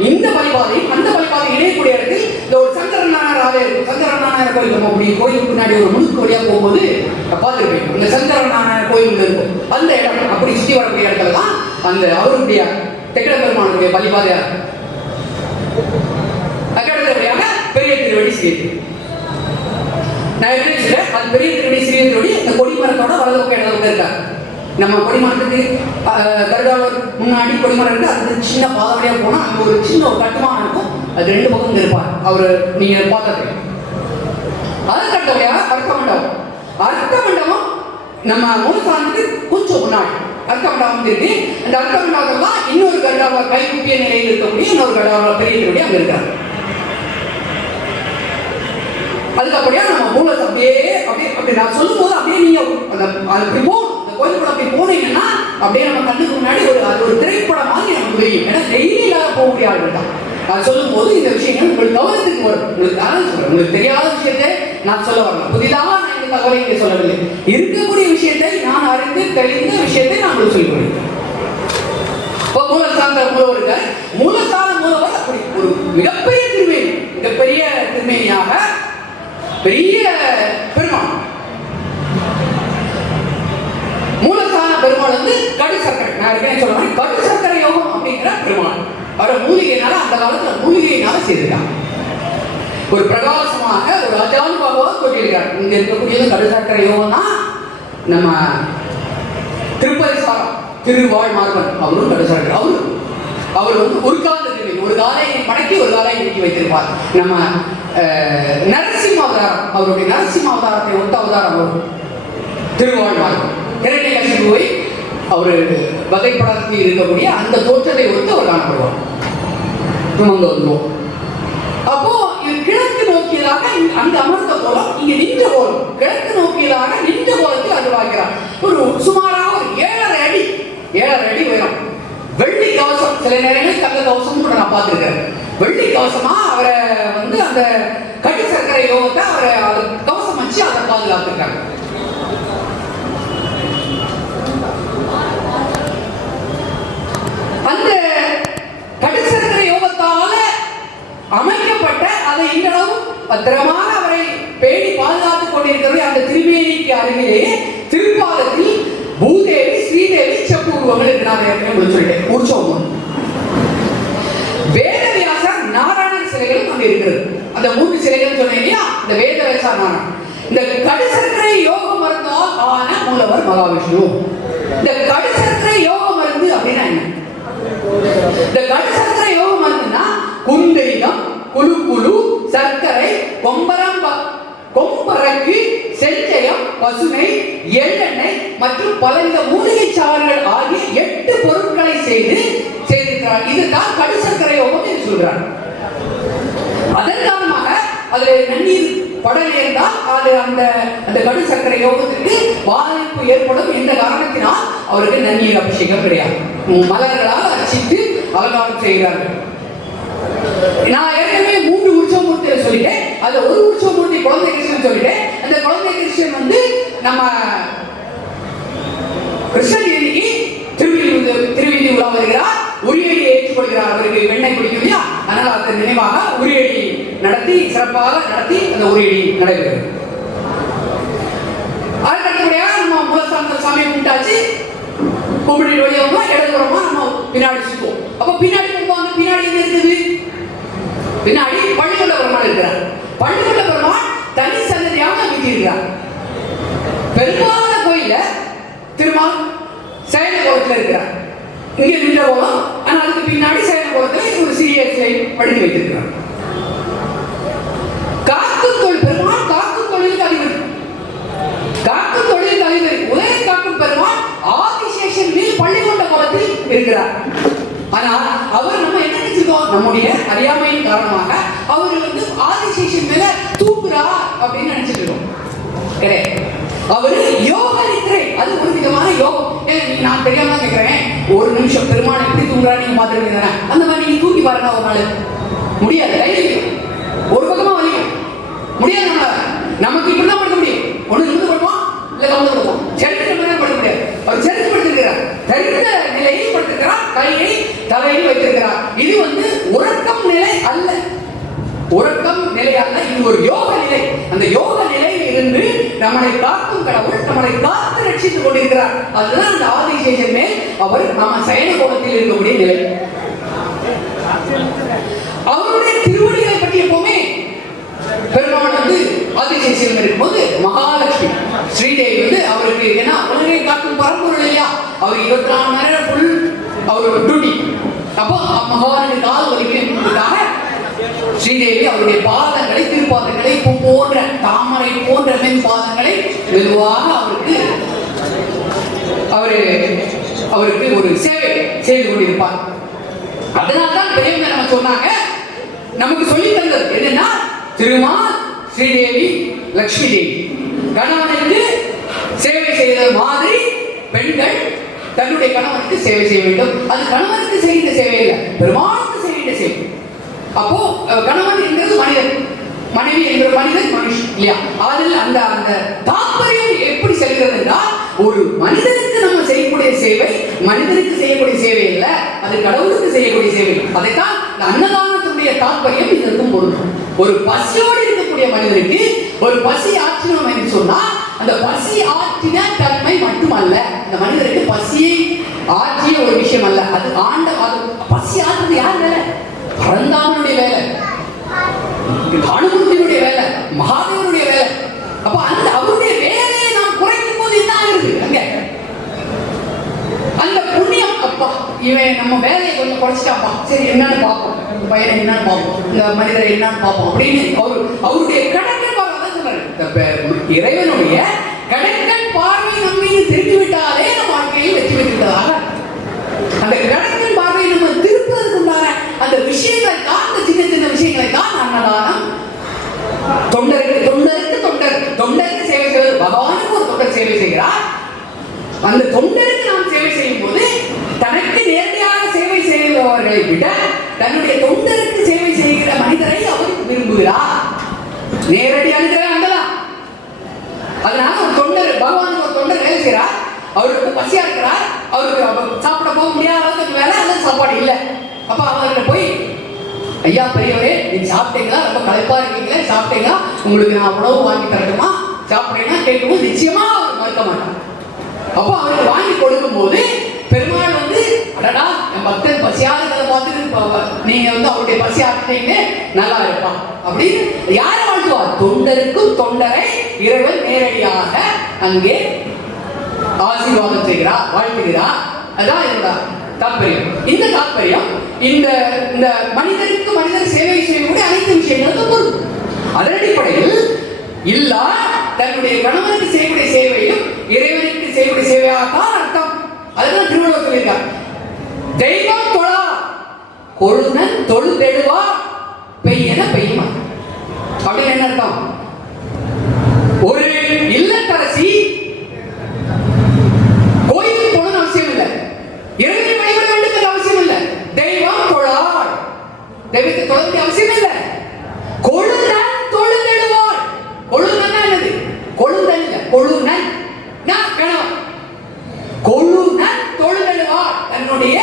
இந்த பலிபாதை அந்த பலிபாதை இணையக்கூடிய இடத்தில் இந்த ஒரு சங்கரநாராயணர் ஆலயம் இருக்கும். சங்கரநாராயணர் கோயில் நம்ம அப்படி கோயிலுக்கு முன்னாடி ஒரு முழுக்க வழியா போகும்போது பார்த்துருப்பேன். அந்த சங்கரநாராயணர் கோயில் இருக்கும். அந்த இடம் அப்படி சுற்றி வரக்கூடிய இடத்துல தான் அந்த அவருடைய தெக்கட பெருமானுடைய பலிபாதையா அக்கடத்தபடியாக பெரிய திருவடி சிறிய. நான் எப்படி சொல்றேன்? அது பெரிய திருவடி சிறிய திருவடி இந்த கொடிமரத்தோட வலது பக்கம் இடத்துல இருக்காங்க. நம்ம கொடிமரத்துக்கு கருடாளர் முன்னாடி கொடிமரம் இருக்கு. அது சின்ன பாதவழியா போனா அங்க ஒரு சின்ன ஒரு கட்டுமானம் இருக்கும். அது 2 பக்கம் இருப்பார். அவரு நீங்க பார்த்துருக்கீங்க. அதுக்கு அடுத்தபடியாக அர்த்த மண்டபம். அர்த்த மண்டபம் நம்ம மூலஸ்தானத்துக்கு கொஞ்சம் முன்னாடி அர்த்த மண்டபம் இருக்கு. அந்த அர்த்த மண்டபத்தில் தான் இன்னொரு கருடாளர் கைக்குப்பிய நிலையில் இருக்கக்கூடிய இன்னொரு கருடாளர் பெரிய திருவடி அங்க இருக்காங்க. அதுக்கு அப்படியே நம்ம மூலத்தை அப்படியே நான் சொல்லும் போது அப்படியே நீங்க அப்படி போகணும். அந்த கோயிலுக்குள்ள அப்படி போனீங்கன்னா அப்படியே நம்ம கண்ணுக்கு முன்னாடி ஒரு திரைப்படம் மாதிரி நமக்கு தெரியும். ஏன்னா டெய்லி இல்லாத போகக்கூடிய ஆள்கள் தான். அது சொல்லும் போது இந்த விஷயங்கள் உங்களுக்கு கவனத்துக்கு வரும். உங்களுக்கு அதான் சொல்றேன். உங்களுக்கு தெரியாத விஷயத்தை நான் சொல்ல வரலாம். புதிதாக நான் இந்த தகவலை இங்கே சொல்லவில்லை. இருக்கக்கூடிய விஷயத்தை நான் அறிந்து தெளிந்த விஷயத்தை நான் உங்களுக்கு சொல்லுவேன். இப்போ மூலஸ்தான மூலவர் மூலஸ்தான மூலவர் அப்படி ஒரு மிகப்பெரிய திருமேனியாக பெரிய பெருமாள். மூலஸ்தான பெருமாள் கடு சர்க்கரை. நான் இருக்கேன் சொல்ல மாதிரி கடு சர்க்கரை யோகம் அப்படிங்கிற பெருமாள். அவர் மூலிகையினால அந்த காலத்துல மூலிகையினால செய்திருக்காங்க. ஒரு பிரகாசமாக ஒரு அஜானுபாவாக சொல்லியிருக்காரு. இங்க இருக்கக்கூடியது கடு சர்க்கரை யோகம் தான். நம்ம திருப்பதி சாரம் திருவாழ் மார்பன் அவரும் கடு சர்க்கரை. அவர் ஒரு காலத்தில் ஒரு காலை மடக்கி ஒரு காலை நீக்கி வைத்திருப்பார். நம்ம நரசிம்ம அவதாரம், அவருடைய நரசிம்ம அவதாரத்தை ஒத்த அவதாரம் வரும் திருவாழ்வார். இரண்யகசிபுவை அவரு வகைப்படத்தில் இருக்கக்கூடிய அந்த தோற்றத்தை ஒத்து அவர் காணப்படுவார். வந்துவோம். அப்போ கிழக்கு நோக்கியதாக அங்க அமர்ந்த கோலம் இங்க நின்ற கோலம். கிழக்கு நோக்கியதாக நின்ற கோலத்தில் அது வாழ்கிறார். ஒரு சுமாராக ஒரு 7.5 அடி உயரம். வெள்ளி கவசம், சில நேரங்களில் தங்க கவசம் கூட நான் பார்த்திருக்கேன். வெள்ளி கவசமா அவரை அந்த கடி சர்க்கரை யோகத்தை அவரை கவசம் வச்சு அதை பாதுகாத்துருக்காங்க. அந்த கடி சர்க்கரை யோகத்தால அமைக்கப்பட்ட அதை இன்றளவும் பத்திரமாக அவரை திருமேனிக்கு அருகிலே திருப்பாதத்தில் பூதேவி ஸ்ரீதேவி செப்பு உருவங்கள் இருக்கிறாங்க சொல்லிட்டேன். உற்சவம் வேதவியாசர் நாராயணன் சிலைகளும் அங்க இருக்கிறது. அந்த 3 சிலைகள் சொன்னேன் இல்லையா, இந்த வேதவியாசர் நாராயணன். இந்த கடுசர்க்கரை யோக மருந்தால் ஆன மூலவர் மகாவிஷ்ணு. இந்த கடுசர்க்கரை யோக மருந்து அப்படின்னா என்ன? இந்த கடுசர்க்கரை யோக மருந்துன்னா குந்தரிகம், குழு, சர்க்கரை, கொம்பரக்கு, செஞ்சயம், பசுமை, எள்ளெண்ணெய் மற்றும் பலவித மூலிகை சாறுகள் ஆகிய 8 பொருட்களை செய்திருக்கிறார். இதுதான் கடுசர்க்கரை யோகம் என்று சொல்றார். அதன் காரணமாக அதில் நன்னீர் படல் இருந்தால் அது அந்த கடு சர்க்கரை யோகத்திற்கு பாதிப்பு ஏற்படும் என்ற காரணத்தினால் அவருக்கு நன்னீர் அபிஷேகம் கிடையாது. மலர்களால் அர்ச்சித்து அலங்காரம் செய்கிறார்கள். நான் ஏற்கனவே 3 உற்சவமூர்த்தியை சொல்லிட்டேன். அதுல ஒரு உற்சவமூர்த்தி குழந்தை கிருஷ்ணன் சொல்லிட்டேன். அந்த குழந்தை கிருஷ்ணன் வந்து நம்ம கிருஷ்ணகிரிக்கு திருவீதி உலா வருகிறார். உரியடியை ஏற்றுக்கொள்கிறார். அவருக்கு வெண்ணெய் குடிக்கும் இல்லையா, அதனால அதன் நினைவாக உரியடி நடத்தி சிறப்பாக நடத்தி அந்த உரியடி நடைபெறுகிறது. அதுக்கடுத்தபடியாக நம்ம மூலஸ்தானத்தில் சாமியை கும்பிட்டாச்சு. கும்பிட்டு வழியாமா இடதுபுறமா நம்ம பின்னாடி சுற்றுவோம். அப்ப பின்னாடி போவாங்க. பின்னாடி என்ன இருக்குது? பின்னாடி பள்ளிக்கொண்ட பெருமாள் இருக்கிறார். பள்ளிக்கொண்ட பெருமாள் தனி சன்னதியாக வீட்டிருக்கிறார். பெரும்பாலான கோயில திருமால் சயன கோலத்தில் இருக்கிறார். இங்கே நின்ற கோலம், ஆனால் அதுக்கு பின்னாடி சயன கோலத்தில் ஒரு சிறிய சிலை வடித்து வைத்திருக்கிறார். காக்கு தொழில் பெருமாள் காக்கு தொழிலுக்கு அதிபர். காக்கு தொழிலுக்கு அதிபர் உதய காக்கு பெருமாள் ஆதிசேஷன் மேல் பள்ளிக்கொண்ட கோலத்தில் இருக்கிறார். ஆனால் அவர் நம்ம என்ன நினைச்சிருக்கோம், நம்முடைய அறியாமையின் காரணமாக அவர் வந்து ஆதிசேஷன் மேல தூக்குறார் அப்படின்னு நினைச்சிருக்கோம். கிடையாது. அவர் யோக நித்ரை, அது ஒரு விதமான யோகம். நான் தெரியாம கேட்கிறேன், ஒரு நிமிஷம் பெருமாள் எப்படி தூங்குறாரு நீங்க பாத்துருக்கீங்க. அந்த மாதிரி நீங்க தூக்கி பாருங்க ஒரு நாள். முடியாது. ஒரு பக்கமா வலிக்கும் முடியாது. நமக்கு இப்படிதான் படுக்க முடியும். ஒண்ணு இருந்து படுவோம், இல்ல கவுந்து படுவோம். செலுத்த படுக்க முடியாது. அவர் செலுத்து படுத்திருக்கிறார். தரித்த நிலையில் படுத்திருக்கிறார். கையை தலையில் வைத்திருக்கிறார். இது வந்து உறக்கம் நிலை அல்ல. உறக்கம் நிலை அல்ல, இது ஒரு யோக நிலை. அந்த யோக நிலையில் இருந்து நம்மளை காக்கும் கடவுள் நம்மளை காத்து ரட்சித்துக் கொண்டிருக்கிறார். அதுதான் அந்த ஆதிசேஷன் மேல் அவர் நாம சயன கோலத்தில் இருக்கக்கூடிய நிலை. அவருடைய திருவடிகளை பற்றி எப்பவுமே பெருமாள் வந்து ஆதிசேஷன் இருக்கும்போது மகாலட்சுமி ஸ்ரீதேவி வந்து அவருக்கு ஏன்னா உலகை காக்கும் பரம்பொருள் இல்லையா, அவர் 24 மணி நேரம் ஃபுல் அவரோட டியூட்டி. அப்போ மகானுடைய கால் வலிக்கிறதுக்காக ஸ்ரீதேவி அவருடைய பாதங்களை திருப்பாதங்களை போன்ற தாமரை போன்ற மென் பாதங்களை மெதுவாக அவருக்கு ஒரு சேவை செய்து கொண்டிருப்பார். அதனால்தான் பெரியவங்க நம்ம சொன்னாங்க, நமக்கு சொல்லி தந்தது என்னன்னா திருமால் ஸ்ரீதேவி லட்சுமி தேவி கணவனுக்கு சேவை செய்தது மாதிரி பெண்கள் தன்னுடைய கணவனுக்கு சேவை செய்ய வேண்டும். அது கணவனுக்கு செய்கின்ற சேவை இல்லை, பெருமாளுக்கு செய்கின்ற சேவை. அப்போ கணவன் என்பது மனிதன், மனைவி என்ற மனிதன் மனுஷன் இல்லையா. அதில் அந்த அந்த தாற்பயம் எப்படி செல்கிறது என்றால், ஒரு மனிதனுக்கு நம்ம செய்யக்கூடிய சேவை மனிதனுக்கு செய்யக்கூடிய சேவை இல்லை, அது கடவுளுக்கு செய்யக்கூடிய சேவை. அதைத்தான் அன்னதானத்துடைய தாற்பயம் இதற்கும் பொருந்தும். ஒரு பசியோடு இருக்கக்கூடிய மனிதனுக்கு ஒரு பசி ஆற்றினோம் என்று சொன்னால், அந்த பசி ஆற்றின தன்மை மட்டுமல்ல, அந்த மனிதனுக்கு பசியை ஆற்றிய ஒரு விஷயம் அல்ல, அது அது பசி ஆற்றுறது யார் வேலை? பரந்தாமனுடைய வேலை, அனுமூர்த்தியுடைய வேலை, மகாதேவனுடைய வேலை. அப்ப அந்த அவருடைய வேலையை நாம் குறைக்கும் போது என்ன ஆகுது? அங்க அந்த புண்ணியம், அப்பா இவன் நம்ம வேலையை கொஞ்சம் குறைச்சிட்டாப்பா, சரி என்னன்னு பார்ப்போம், இந்த பையனை என்னன்னு பார்ப்போம், இந்த மனிதரை என்னன்னு பார்ப்போம் அப்படின்னு அவருடைய கடற்கண் பார்வை தான் சொல்றாரு. இறைவனுடைய கடற்கண் பார்வை நம்ம மீது தெரிந்து விட்டாலே நம்ம வாழ்க்கையில் வெற்றி பெற்றுவிட்டதாக. அந்த கடற்கண் பார்வையை நம்ம திருப்பதற்கு உண்டான அந்த விஷயங்களை தான், அந்த சின்ன சின்ன விஷயங்களை தான் அன்னதானம். தொண்டருக்கு சேவை செய்வது, பகவானுக்கு ஒரு தொண்டர் சேவை செய்கிறார். அந்த தொண்டருக்கு நாம் சேவை செய்யும் போது தனக்கு நேரடியாக சேவை செய்பவர்களை விட தன்னுடைய தொண்டருக்கு சேவை செய்கிற மனிதரை அவர் விரும்புகிறார். நேரடி அனுகிரகம் அங்கதான். அதனால ஒரு தொண்டர், பகவானுக்கு ஒரு தொண்டர் வேலை செய்கிறார், அவருக்கு பசியா இருக்கிறார், அவருக்கு சாப்பிட போக முடியாத வேலை, அந்த சாப்பாடு இல்லை. அப்ப அவர்கிட்ட போய், ஐயா பெரியவரே நீங்க சாப்பிட்டீங்களா, ரொம்ப களைப்பா இருக்கீங்களே, சாப்பிட்டீங்களா, உங்களுக்கு நான் உணவு வாங்கி தரட்டுமா சாப்பிடுறேன்னா கேட்கும்போது நிச்சயமா அவர் மறுக்க மாட்டார். அப்போ அவருக்கு வாங்கி கொடுக்கும் போது பெருமாள் வந்து அடடா என் பக்தன் பசியாகிறத பார்த்துட்டு நீங்க வந்து அவருடைய பசி ஆற்றிட்டீங்க நல்லா இருப்பான் அப்படின்னு யாரை வாழ்த்துவார்? தொண்டருக்கும் தொண்டரை இறைவன் நேரடியாக அங்கே ஆசீர்வாதம் செய்கிறார், வாழ்த்துகிறார். அதான் இதோட தாற்பயம். இந்த தாற்பயம் இந்த இந்த மனிதருக்கு மனிதர் சேவை செய்யக்கூடிய அனைத்து விஷயங்களுக்கும் பொருள். அதன் அடிப்படையில் இல்லா தன்னுடைய கணவனுக்கு செய்யக்கூடிய சேவையும் இறைவனுக்கு செய்யக்கூடிய சேவையாகத்தான் அர்த்தம். அதுதான் திருவள்ளுவர் சொல்லியிருக்கார். தெய்வம் தொழா கொழுநன் தொழுதெழுவா பெய்யன பெய்யுமா. அப்படின்னு என்ன அர்த்தம்? ஒரு இல்லத்தரசி கோயிலுக்கு போகணும்னு அவசியம் இல்லை, இறைவனை வழிபட வேண்டும் அவசியம் இல்லை. தெய்வம் தொழாள், தெய்வத்தை தொழ வேண்டிய அவசியம் இல்லை. கொழுநன் தொழுதெழுவாள். கொழுநன் என்னது? கொழுந்தன் இல்லை, கொழுநன் கணவன். கொழுநன் தொழுதெழுவாள். தன்னுடைய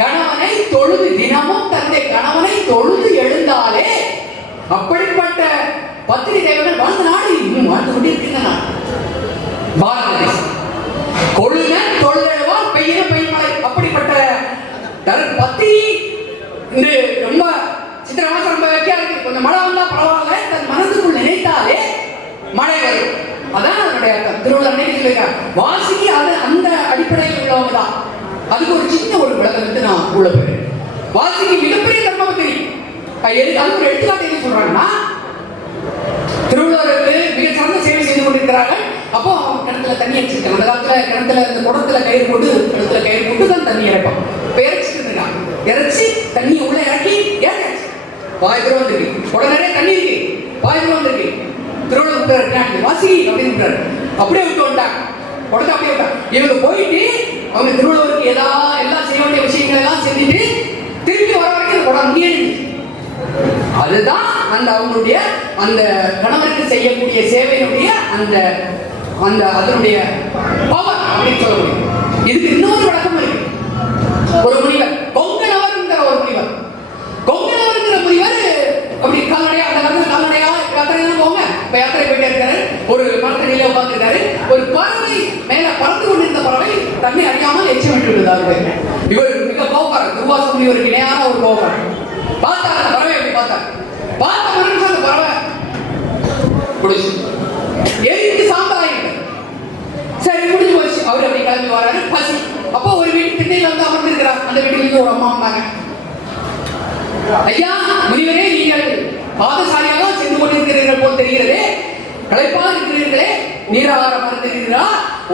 கணவனை தொழுது தினமும் தன்னுடைய கணவனை தொழுது எழுந்தாலே அப்படிப்பட்ட பத்திரி தேவர்கள் வாழ்ந்த நாடு இன்னும் வாழ்ந்து கொண்டிருக்கின்றன. பாரத தேசம் கொழுநன் தொழுதெழுவாள் பெய்யின பெய்மழை. அப்படிப்பட்ட பத்திரி இந்த ரொம்ப சித்திரை மாசம் ரொம்ப வெக்கையா இருக்கு, கொஞ்சம் மழை வந்தா பரவாயில்ல, தன் மனதுக்குள் நினைத்தாலே மழை வரும். அதான் அதனுடைய அர்த்தம். திருவள்ளுவர் சொல்லியிருக்கார். வாசிக்கு அது அந்த அடிப்படையில் உள்ளவங்க தான். அதுக்கு ஒரு சின்ன ஒரு விளக்கம் வந்து நான் உள்ள போயிடுறேன். வாசிக்கு மிகப்பெரிய தர்மம் தெரியும். அது ஒரு எடுத்துக்காட்டு என்ன சொல்றாங்கன்னா, திருவள்ளுவருக்கு மிக சிறந்த சேவை செய்து கொண்டிருக்கிறார்கள். அப்போ கிணத்துல தண்ணி அடிச்சிருக்காங்க. அந்த காலத்துல கிணத்துல இந்த குடத்துல கயிறு போட்டு கிணத்துல கயிறு போட்டு தான் தண்ணி இறைப்பாங்க. இப்போ இறைச்சிட்டு இருக்காங்க. இறைச்சி தண்ணி உள்ள இறக்கி இறக்காச்சு. பாய்க்கு வந்துருக்கு, உடனே தண்ணி இருக்கு, பாய்க்கு வந்துருக்கு. திருவள்ளுவர் வாசி அப்படின்னு அப்படியே விட்டு வந்துட்டாங்க. உடனே அப்படியே விட்டாங்க. இவங்க போயிட்டு அவங்க திருவள்ளுவருக்கு எல்லாம் செய்ய வேண்டிய விஷயங்கள் எல்லாம் செஞ்சுட்டு திரும்பி வர வரைக்கும் குடம் அங்கேயே இருந்துச்சு. அதுதான் அந்த அவங்களுடைய அந்த கணவருக்கு செய்யக்கூடிய சேவையினுடைய அந்த அந்த அதனுடைய பவர் அப்படின்னு சொல்ல முடியும். இதுக்கு இன்னொரு விளக்கம் இருக்கு. ஒரு முனிவர் கொங்கணவர்ங்கிற ஒரு முனிவர், கொங்கணவர்ங்கிற முனிவர் அப்படி கால்நடையா அந்த காலத்துல கால்நடையா யாத்திரை போங்க. இப்ப யாத்திரை போயிட்டே இருக்காரு. ஒரு மரத்தடியில உட்கார்ந்துருக்காரு. ஒரு பறவை மேல பறந்து கொண்டிருந்த பறவை தன்னை அறியாமல் எச்சம் விட்டு விடுதாரு. இவர் மிக கோபக்காரர், துர்வாச முனிவருக்கு இணையான ஒரு கோபக்காரர். பார்த்தார் அந்த பறவை அப்படி பார்த்தார். பார்த்த மனுஷன் அந்த பறவை குடிச்சு எரிந்து சாம்பலாயிட்டு சரி முடிஞ்சு போச்சு. அவர் அப்படி கிளம்பி வராரு. பசி. அப்போ ஒரு வீட்டு திண்ணையில வந்து அமர்ந்திருக்கிறார். அந்த வீட்டுக்கு ஒரு அம்மா வந்தாங்க. ஐயா முனிவரே, நீங்கள் பாதசாலியாக சென்று கொண்டிருக்கிறீர்கள் போல் தெரிகிறதே, களைப்பாக இருக்கிறீர்களே, நீராகாரம் மறந்துகிறீர்களா,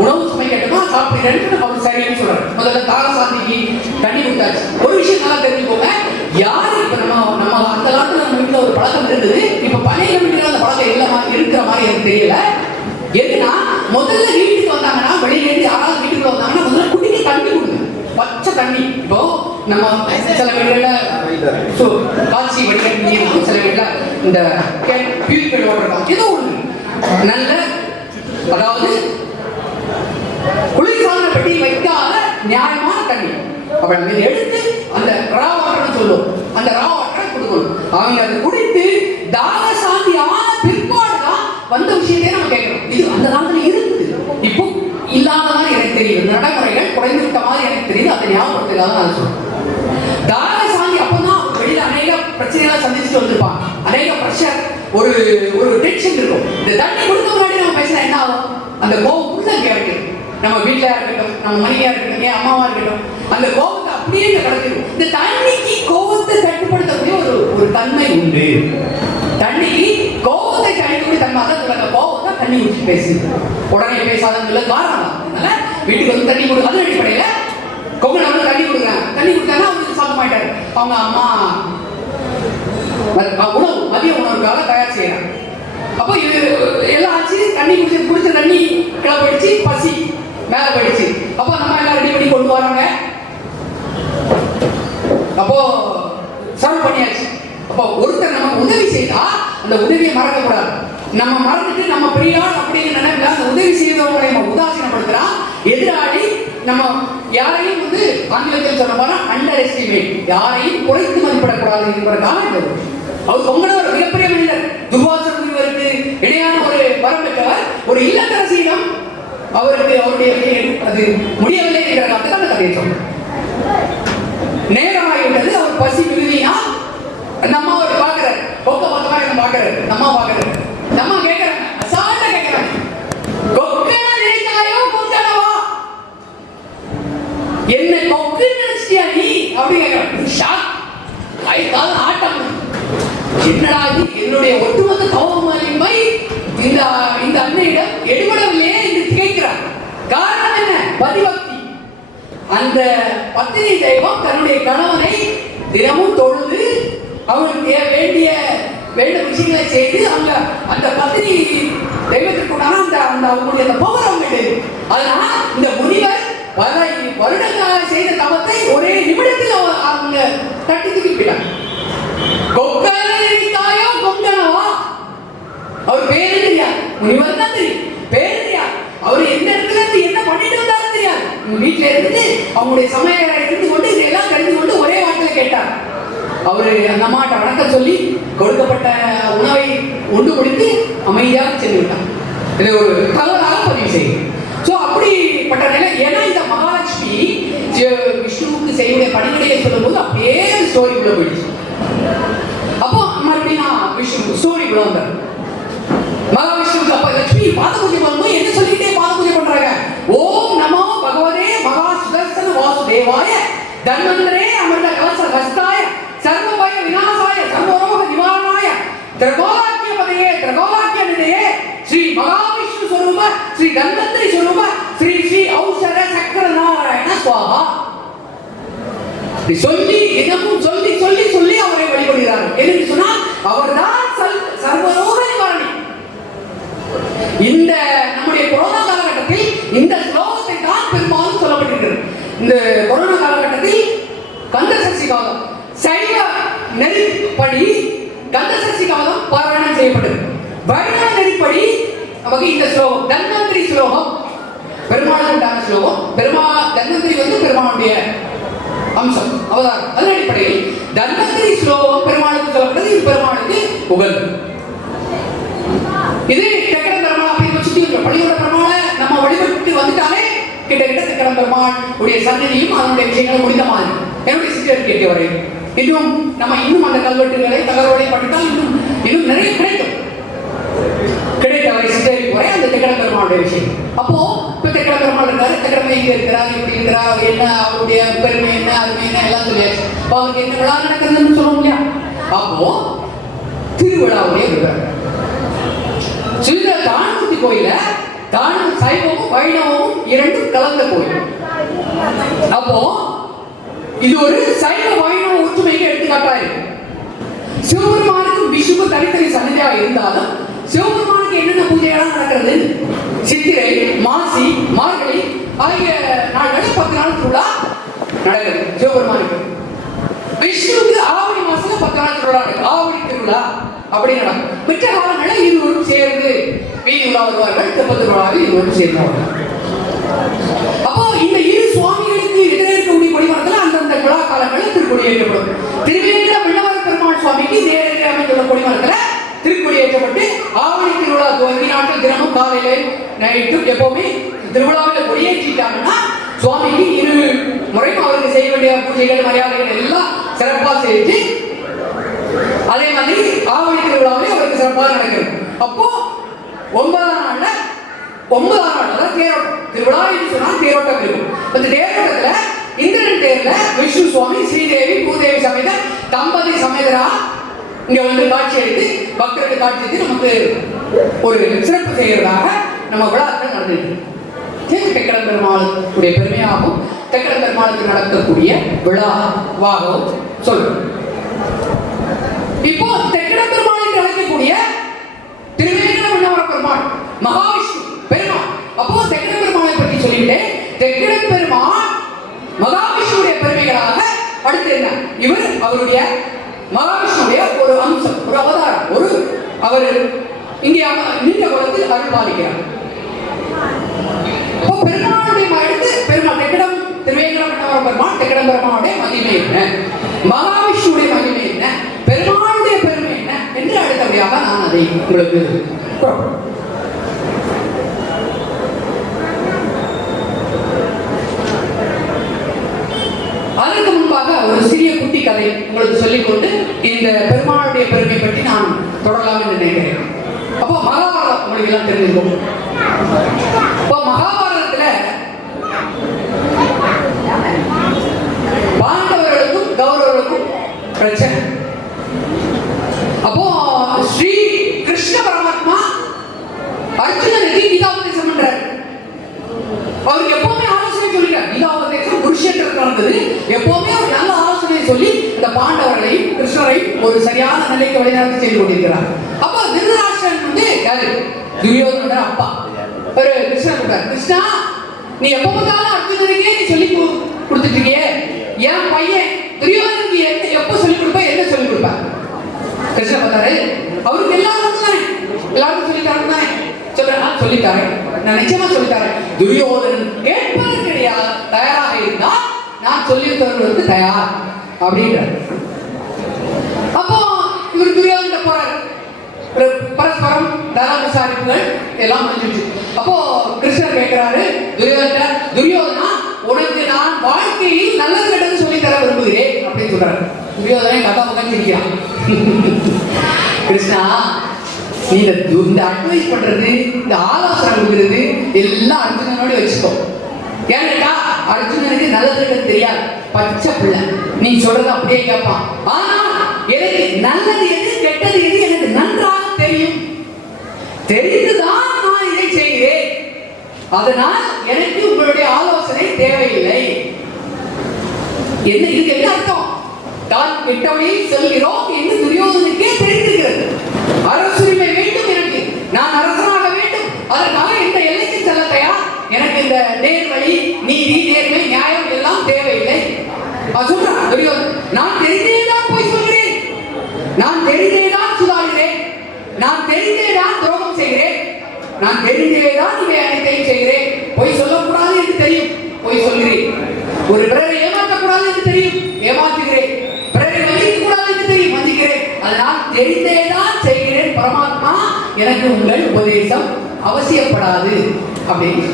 உணவு சமைக்கட்டுமா, சாப்பிடுறேன்னு அவர் சரின்னு சொல்றாரு. முதல்ல தாகசாந்திக்கு தண்ணி கொடுத்தாச்சு. ஒரு விஷயம் நல்லா தெரிஞ்சுக்கோங்க, யாரு இப்ப நம்ம அந்த காலத்துல நம்ம வீட்டுல ஒரு பழக்கம் இருந்தது. இப்ப பழைய வீட்டுல அந்த பழக்கம் இல்லாம இருக்கிற மாதிரி எனக்கு தெரியல. எதுனா முதல்ல வீட்டுக்கு வந்தாங்கன்னா, வெளியில இருந்து யாராவது வீட்டுக்குள்ள வந்தாங்கன்னா முதல்ல குடிக்க தண்ணி கொடுங்க, பச்சை தண்ணி. இப்போ நம்ம சில வீடுகள்ல காட்சி வடிகட்டி நீர், சில வீட்டுல இந்த பியூரிஃபைட் வாட்டர், ஏதோ ஒண்ணு நல்ல, அதாவது குளிர்சாதன பெட்டி வைக்காத நியாயமான தண்ணி. அப்ப நம்ம இதை எடுத்து அந்த ரா வாட்டர்னு சொல்லுவோம், அந்த ரா வாட்டரை கொடுக்கணும். அவங்க அதை குடித்து தாக சாந்தி ஆன பிற்பாடுதான் வந்த விஷயத்தையே நம்ம கேட்கணும். இது அந்த காலத்துல இருக்குது, இப்போ இல்லாத மாதிரி எனக்கு தெரியும். நடைமுறைகள் குறைந்து விட்ட மாதிரி எனக்கு தெரியுது. அதை ஞாபகப்படுத்தலாம் நான் சொல்றேன். தாக சாந்தி அப்பதான் வெளியில அநேக பிரச்சனைகளை சந்திச்சுட்டு வந்திருப்பாங்க. அநேக பிரஷர், ஒரு ஒரு டென்ஷன் இருக்கும். இந்த தண்ணி கொடுக்க முன்னாடி நம்ம பேசினா என்ன ஆகும்? அந்த கோபம் உள்ள கேட்கும். நம்ம வீட்டில் இருக்கட்டும், நம்ம மனைவியா இருக்கட்டும், ஏன் அம்மாவா இருக்கட்டும், அந்த கோபத்தை அப்படியே கடத்திடும். இந்த தண்ணிக்கு கோபத்தை கட்டுப்படுத்தக்கூடிய ஒரு தன்மை உண்டு. தண்ணிக்கு கோபத்தை கழிக்கக்கூடிய தன்மை. அதான் கோபத்தை தண்ணி ஊற்றி பேசுது, உடனே பேசாதன்னு காரணம். அதனால வீட்டுக்கு வந்து தண்ணி கொடு, அது அடிப்படையில கொங்கண வந்து தண்ணி கொடுக்குறாங்க. தண்ணி கொடுத்தாங்கன்னா அவங்களுக்கு சாப்பிட மாட்டாரு. அவங்க அம்மா உணவு, மதிய உணவுக்காக தயார் செய்யறாங்க. அப்போ இது எல்லாம் ஆச்சு. தண்ணி குடிச்ச தண்ணி கிளப்பிடுச்சு, பசி மேல போயிடுச்சு. அப்போ நம்ம எல்லாம் ரெடி பண்ணி கொண்டு வராங்க. அப்போ சர்வ் பண்ணியாச்சு. அப்போ ஒருத்தர் நமக்கு உதவி செய்தா அந்த உதவியை மறக்க கூடாது. நம்ம மறந்துட்டு நம்ம பிரியாள் அப்படின்னு நினைக்கல. அந்த உதவி செய்தவங்களை நம்ம உதாசீனப்படுத்துறான் எதிராளி. நம்ம யாரையும் வந்து ஆங்கிலத்தில் சொன்ன மாதிரி அண்டர் எஸ்டிமேட், யாரையும் குறைத்து மதிப்பிடக்கூடாது என்பதற்காக அவர் கொங்கணவர் மிகப்பெரிய மனிதர். துர்வாச முனிவருக்கு இணையான ஒரு வரம் பெற்றவர். ஒரு இல்லத்தரசியிடம் அவருடைய அது முடியவில்லை என்கிற காரணத்துக்கு அந்த கதையை சொல்றேன். நேரமாகிவிட்டது. அவர் பசி மிகுதியா அந்த அம்மாவை பார்க்கிறார். கொக்க பக்கமா என்ன பார்க்கிறார். அம்மா பார்க்கிறார். அம்மா கேட்கிறாங்க, அசால்ட்டா கேட்கிறாங்க, கொக்கனா நினைச்சாயோ கொக்கனவா? என்ன கொக்கு நினைச்சியா நீ அப்படி கேட்கிறாங்க. ஷாக் ஆயிட்டால் ஆட்டம். என்னடா இது, என்னுடைய ஒட்டுமொத்த தவமலிமை இந்த அன்னையிடம் எடுபடவில்லையே என்று கேட்கிறார். காரணம் என்ன? பதிபக்தி. அந்த பத்தினி தெய்வம் தன்னுடைய கணவனை தினமும் தொழுது அவருக்கு வேண்டிய விஷயங்களை செய்து அவங்க அந்த பத்தினி தெய்வத்திற்குண்டான அந்த அவங்களுடைய அந்த பவர் அவங்களுக்கு. அதனால இந்த முனிவர் பல வருடங்களாக செய்த தவத்தை ஒரே நிமிடத்தில் அவங்க தட்டி தூக்கிவிட்டார். கொக்கனாயோ கொங்கனவா? அவர் பேரு தெரியாது, முனிவர் தான் தெரியும். பேரு தெரியாது. அவர் எந்த இடத்துல இருந்து என்ன பண்ணிட்டு வந்தாலும் தெரியாது. வீட்டுல இருந்து அவங்களுடைய சமையல இருந்து கொண்டு இதெல்லாம் தெரிந்து கொண்டு ஒரே வார்த்தையில கேட்டார். அவரு அந்த அம்மாட்ட வணக்கம் சொல்லி கொடுக்கப்பட்ட உணவை உண்டு முடித்து அமைதியாக சென்று விட்டார். இது ஒரு தகவலாக பதிவு செய்யும். ஸோ அப்படிப்பட்ட நிலை. ஏன்னா இந்த மகாலட்சுமி விஷ்ணுவுக்கு செய்ய பணிவிடையை சொல்லும் போது அப்படியே ஸ்டோரி உள்ள போயிடுச்சு. அப்போ மறுபடியும் நான் விஷ்ணு ஸ்டோரி உள்ள வந்தார். மகாவிஷ்ணுக்கு அப்ப லட்சுமி பாத பூஜை பண்ணும்போது என்ன சொல்லிட்டே பாத பூஜை பண்றாங்க? ஓம் நமோ பகவதே மகா சுதர்சன வாசுதேவாய தன்வந்தரே அமிர்த கலச ஹஸ்தாய சர்வபய விநாசாய சர்வரோக நிவாரணாய திரிகோலாக்கிய பதையே திரிகோலாக்கிய நிலையே ஸ்ரீ மகாவிஷ்ணு ஸ்வரூப ஸ்ரீ தன்வந்திரி ஸ்வரூப ஸ்ரீ ஸ்ரீ ஔஷத சக்கர நாராயண ஸ்வாஹா சொல்லி தினமும் சொல்லி சொல்லி சொல்லி அவரை வழிபடுகிறார்கள். என்று சொன்னால் அவர்தான் சர்வரோக நிவாரணி. இந்த நம்முடைய கொரோனா காலகட்டத்தில் இந்த ஸ்லோகத்தை தான் பெரும்பாலும் சொல்லப்பட்டிருக்கிறது. இந்த கொரோனா காலகட்டத்தில் கந்தசஷ்டி காலம் சைவ நெறிப்படி கந்தசஷ்டி காலம் பாராயணம் செய்யப்பட்டது. வைணவ நெறிப்படி நமக்கு இந்த ஸ்லோகம் தன்வந்திரி ஸ்லோகம் பெருமாளுக்கு உண்டான ஸ்லோகம். தன்வந்திரி பெருமாளுடைய அம்சம் அவதாரம். அதன் அடிப்படையில் தன்வந்திரி ஸ்லோகம் பெருமாளுக்கு சொல்லப்பட்டது. இது பெருமாளுக்கு உகந்தது. இது தெக்கட பெருமாள் அப்படின்னு சுத்தி இருக்கிற பள்ளியோட பெருமாளை நம்ம வழிபட்டு வந்துட்டாலே கிட்டத்தட்ட தெக்கட பெருமாள் உடைய சன்னதியும் அதனுடைய விஷயங்களை முடிந்த மாதிரி என்னுடைய சிஸ்டர் கேட்டவரை இன்னும் நம்ம அந்த கல்வெட்டுகளை தகவலை பட்டுட்டால் இன்னும் நிறைய கிடைத்தவரை சிஸ்டருக்கு வரை அந்த தெக்கட பெருமாளுடைய விஷயம். அப்போ இப்ப தெக்கட பெருமாள் இருக்காரு, தெக்கடமை எங்க இருக்கிறார், எப்படி இருக்கிறார், என்ன அவருடைய பெருமை என்ன அருமை என்ன எல்லாம் சொல்லியாச்சு. அவருக்கு என்ன விழா நடக்குதுன்னு சொல்ல முடியா? அப்போ திருவிழாவுடைய விவரம் சுந்தர தானுமூர்த்தி கோயில சைவமும் வைணவமும் இரண்டும் கலந்த கோயில். அப்போ இது ஒரு சைவ வைணவ ஒற்றுமைக்கு எடுத்துக்காட்டா இருக்கு. சிவபெருமானுக்கு விஷ்ணுக்கு தனித்தனி சன்னிதியா இருந்தாலும் சிவபெருமானுக்கு என்னென்ன பூஜையெல்லாம் நடக்கிறது? சித்திரை, மாசி, மார்கழி ஆகிய நாட்களில் 10 நாள் திருவிழா நடக்குது சிவபெருமானுக்கு. விஷ்ணுவுக்கு ஆவணி மாசத்துல 10 நாள் திருவிழா நடக்குது. ஆவணி திருவிழா அப்படி நடக்கும். மிச்ச காலங்களில் இருவரும் சேர்ந்து வீதி உலா வருவார்கள். தெப்பத் திருவிழாவில் இருவரும் சேர்ந்து வருவார்கள். அப்போ இந்த இரு சுவாமிகளுக்கு எதிரே இருக்கக்கூடிய கொடிமரத்தில் அந்தந்த விழா காலங்களில் திருக்கொடி ஏற்றப்படும். திருவேங்கட விண்ணவர் பெருமாள் சுவாமிக்கு நேரடி அமைந்துள்ள கொடிமரத்தில் திருக்கொடி ஏற்றப்பட்டு ஆவணி திருவிழா துவங்கி நாட்கள் தினமும் காலையில நைட்டும் எப்பவுமே திருவிழாவில் கொடியேற்றிட்டாங்கன்னா சுவாமிக்கு இரு முறையும் அவருக்கு செய்ய வேண்டிய பூஜைகள் மரியாதைகள் எல்லாம் சிறப்பாக செய்து அதே மாதிரி ஆவணி திருவிழாவிலே அவருக்கு சிறப்பாக நடக்கிறது. அப்போ 9ஆம் நாள்ல 9ஆம் நாள் தேரோட்டம். திருவிழா என்று சொன்னால் தேரோட்டம் இருக்கும். அந்த தேரோட்டத்துல இந்திரன் தேர்ல விஷ்ணு சுவாமி ஸ்ரீதேவி பூதேவி சமேத தம்பதி சமேதரா இங்க காட்சி அளித்து பக்தர்களுக்கு காட்சி அளித்து நமக்கு ஒரு சிறப்பு செய்யறதாக நம்ம விழாக்கள் நடந்துட்டு தெக்கட பெருமாளுடைய பெருமையாகவும் தெக்கட பெருமாளுக்கு நடக்கக்கூடிய விழாவாகவும் சொல்றோம். இப்போ தெக்கட பெருமாளுக்கு நடக்கக்கூடிய திருவேங்கட விண்ணவர பெருமாள் மகாவிஷ்ணு பெருமாள். அப்போ தெக்கட பெருமாளை பற்றி சொல்லிட்டு தெக்கட பெருமாள் மகாவிஷ்ணுடைய பெருமைகளாக அடுத்து என்ன? இவர் அவருடைய மகாவிஷ்ணுடைய ஒரு அம்சம், ஒரு அவதாரம், அவர் இங்கே நின்ற குலத்தில் அருள் பாலிக்கிறார். அப்போ பெருமாளுடைய அடுத்து பெருமாள் தெக்கடம் திருவேங்கட விண்ணவர பெருமாள் தெக்கட பெருமாளுடைய மகிமை என்ன, மகாவிஷ்ணுடைய மகிமை என்ன, பெருமாளுடைய பெருமை என்ன என்று அடுத்தபடியாக நான் அதை உங்களுக்கு சொல்லிக்கொண்டு இந்த பெருமாளுடைய பெருமை பற்றி நான் தொடரலாம் என்று நினைக்கிறேன். அப்போ மகாபாரதம் உங்களுக்கு எல்லாம் தெரிஞ்சிருக்கும். இப்போ மகாபாரதத்துல பாண்டவர்களுக்கும் கௌரவர்களுக்கும் பிரச்சனை. அப்போ ஸ்ரீ கிருஷ்ண பரமாத்மா அர்ஜுனனுக்கு கீதாபதேசம் பண்றாரு. அவருக்கு எப்பவுமே ஆலோசனை சொல்லிட்டார். கீதாபதேசம் குருஷேத்திரத்தில் நடந்தது. எப்பவுமே ஒரு நல்ல ஆலோசனை சொல்லி இந்த பாண்டவர்களையும் கிருஷ்ணரையும் ஒரு சரியான நிலைக்கு வழிநடத்தி செய்து கொண்டிருக்கிறார். அப்போ திருதராஷ்டிரன் வந்து யாரு? துரியோதனோட அப்பா. ஒரு கிருஷ்ணன் சொல்றார், கிருஷ்ணா நீ எப்ப பார்த்தாலும் அர்ஜுனனுக்கே நீ சொல்லி கொடுத்துட்டு இருக்கியே, என் பையன் துரியோதனுக்கு எப்ப சொல்லி கொடுப்ப, என்ன சொல்லி கொடுப்ப? கிருஷ்ணன் பார்த்தாரு, அவருக்கு எல்லாரும் தானே, எல்லாரும் சொல்லித்தாரு தானே. சொல்றேன், சொல்லித்தாரேன், நான் நிச்சயமா சொல்லித்தாரேன். துரியோதனன் கேட்பதற்கு தயாராக இருந்தா நான் சொல்லி தருவதற்கு தயார் அப்படின்றார். அப்போ இவர் துரியோதன போறாரு. பரஸ்பரம் தர விசாரிப்புகள் எல்லாம் முடிஞ்சிச்சு. அப்போ கிருஷ்ணர் கேட்கிறாரு துரியோதனா, உனக்கு நான் வாழ்க்கையில் நல்லது கெட்டது சொல்லி தர விரும்புகிறேன் அப்படின்னு சொல்றாரு. துரியோதனை கதா முகஞ்சிருக்கிறான். கிருஷ்ணா, நீ இந்த அட்வைஸ் பண்றது, இந்த ஆலோசனை கொடுக்கிறது எல்லாம் அர்ஜுனனோட வச்சுக்கோ. ஏன்னா அர்ஜுனனுக்கு நல்லது கெட்டது தெரியாது, பச்சை பிள்ளை. நீ சொல்றது அப்படியே கேட்பான். ஆனா எனக்கு நல்லது எது கெட்டது எது எனக்கு நன்றாக தெரியும். தெரிந்துதான் நான் இதை செய்கிறேன். அதனால் எனக்கு உங்களுடைய ஆலோசனை தேவையில்லை. என்ன இதுக்கு என்ன அர்த்தம்? தான் கெட்டவழியில் செல்கிறோம் என்று துரியோதனுக்கே தெரிந்திருக்கிறது. அரசுரிமை வேண்டும் எனக்கு, நான் அரசனாக வேண்டும், அதற்காக இந்த எல்லைக்கு செல்ல தயார். எனக்கு இந்த நேர்வழி, நீதி, நேர்மை, நியாயம் எல்லாம் தேவையில்லை. சொல்றான் துரியோதன், நான் தெரிந்தேதான் போய் சொல்கிறேன், நான் தெரிந்தேதான் சுதாரிக்கிறேன், நான் தெரிந்தேதான் துரோகம் செய்கிறேன், நான் தெரிந்தேதான் இவை அனைத்தையும் செய்கிறேன். பொய் சொல்லக்கூடாது என்று தெரியும், பொய் சொல்கிறேன். ஒரு பிறரை ஏமாற்றக்கூடாது என்று தெரியும், ஏமாற்றுகிறேன். பிறரை வஞ்சிக்க கூடாது என்று தெரியும், வஞ்சிக்கிறேன். அதனால் தெரிந்தேதான் செய்கிறேன். பரமாத்மா, எனக்கு உங்கள் உபதேசம் அவசியப்படாது அப்படின்னு.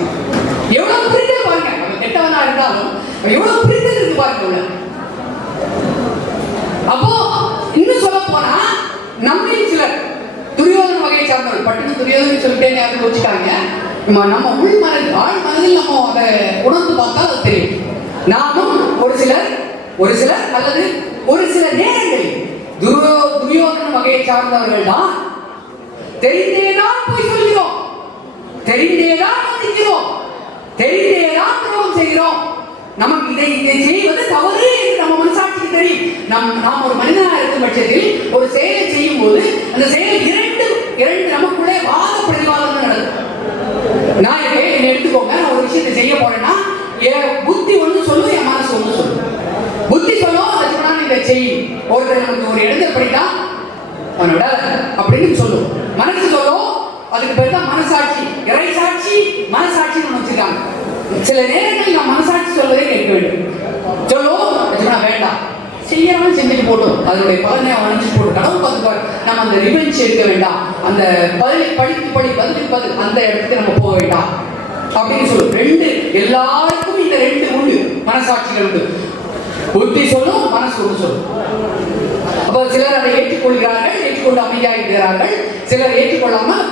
எவ்வளவு புரிதல் பாருங்க. அவன் கெட்டவனா இருந்தாலும் எவ்வளவு புரிதல் இருக்கு பாருங்க. அப்போ இன்னும் சொல்ல போனா நம்மில் சிலர் துரியோதன வகையை சார்ந்தவர், பட்டுன்னு துரியோதனை சொல்லிட்டே யாரும் வச்சுட்டாங்க. நம்ம உள் மனதில், ஆழ் மனதில் நம்ம அதை உணர்ந்து பார்த்தா அது தெரியும். நாமும் ஒரு சிலர் அல்லது ஒரு சில நேரங்களில் துரியோதன வகையை சார்ந்தவர்கள் தான். தெரிந்தேதான் போய் சொல்கிறோம், தெரிந்தேதான் வந்திக்கிறோம், தெரிந்தேதான் துரோகம் செய்கிறோம். நமக்கு இதை செய்வது தவறு என்று நம்ம மனசாட்சிக்கு தெரியும். நாம் ஒரு மனிதனாக இருக்கும் பட்சத்தில் ஒரு செயலை செய்யும் போது அந்த செயல் இரண்டு நமக்குள்ளே வாத பிரதிவாதம் நடக்கும். நான் என்ன எடுத்துக்கோங்க, நான் ஒரு விஷயத்தை செய்ய போறேன்னா என் புத்தி ஒண்ணு சொல்லும், என் மனசு ஒண்ணு சொல்லும். புத்தி சொல்லும், அதுக்கு இதை செய்யும். ஒருத்தர் நமக்கு ஒரு இடத்தில் படித்தா அவனோட அப்படின்னு சொல்லும். மனசு சொல்லும், அதுக்கு பேர் தான் மனசாட்சி. இறை சாட்சி, மனசாட்சின்னு வச்சிருக்காங்க. சில நேரங்களில் நாம் மனசாட்சி சொல்வதை கேட்க வேண்டும். சொல்லும், வேண்டாம், செய்யணும், செஞ்சுட்டு போட்டோம், அதனுடைய பலனை அணிஞ்சு போட்டு கடவுள் பார்த்துப்பார். நம்ம அந்த ரிவெஞ்ச் எடுக்க வேண்டாம், அந்த பதிலை பதில் அந்த இடத்துக்கு நம்ம போக வேண்டாம் அப்படின்னு சொல்லும். எல்லாருக்கும் இந்த ரெண்டு உண்டு, மனசாட்சிகள் உண்டு. புத்தி சொல்லும், மனசு ஒன்று சொல்லும். அப்ப சிலர் அதை ஏற்றுக்கொள்கிறார்கள், ஏற்றுக்கொண்டு அமைதியாகிறார்கள். சிலர் ஏற்றுக்கொள்ளாமல்